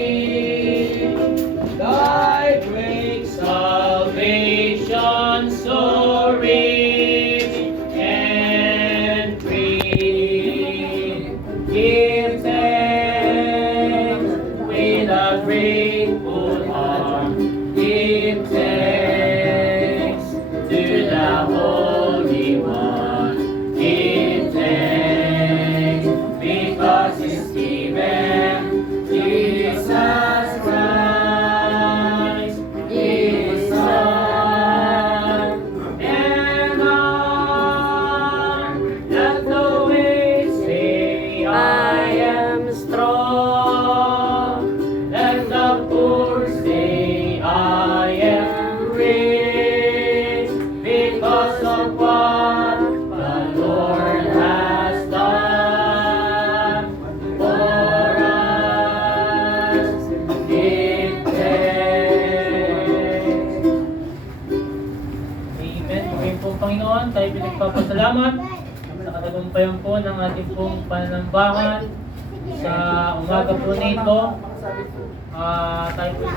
thy great salvation so rich and free. Give thanks with a grateful heart. Give thanks to the Holy One. Give thanks because He's given Jesus Christ, His Son, and on. Let the weak say, I am strong. Let the poor say, I am rich, because of what the Lord has done for us. Give thanks. Amen. Ngayon po, Panginoon, tayo pinagpapasalamat sa katagumpayan po ng ating pong pananambahan sa umaga po nito. Tayo po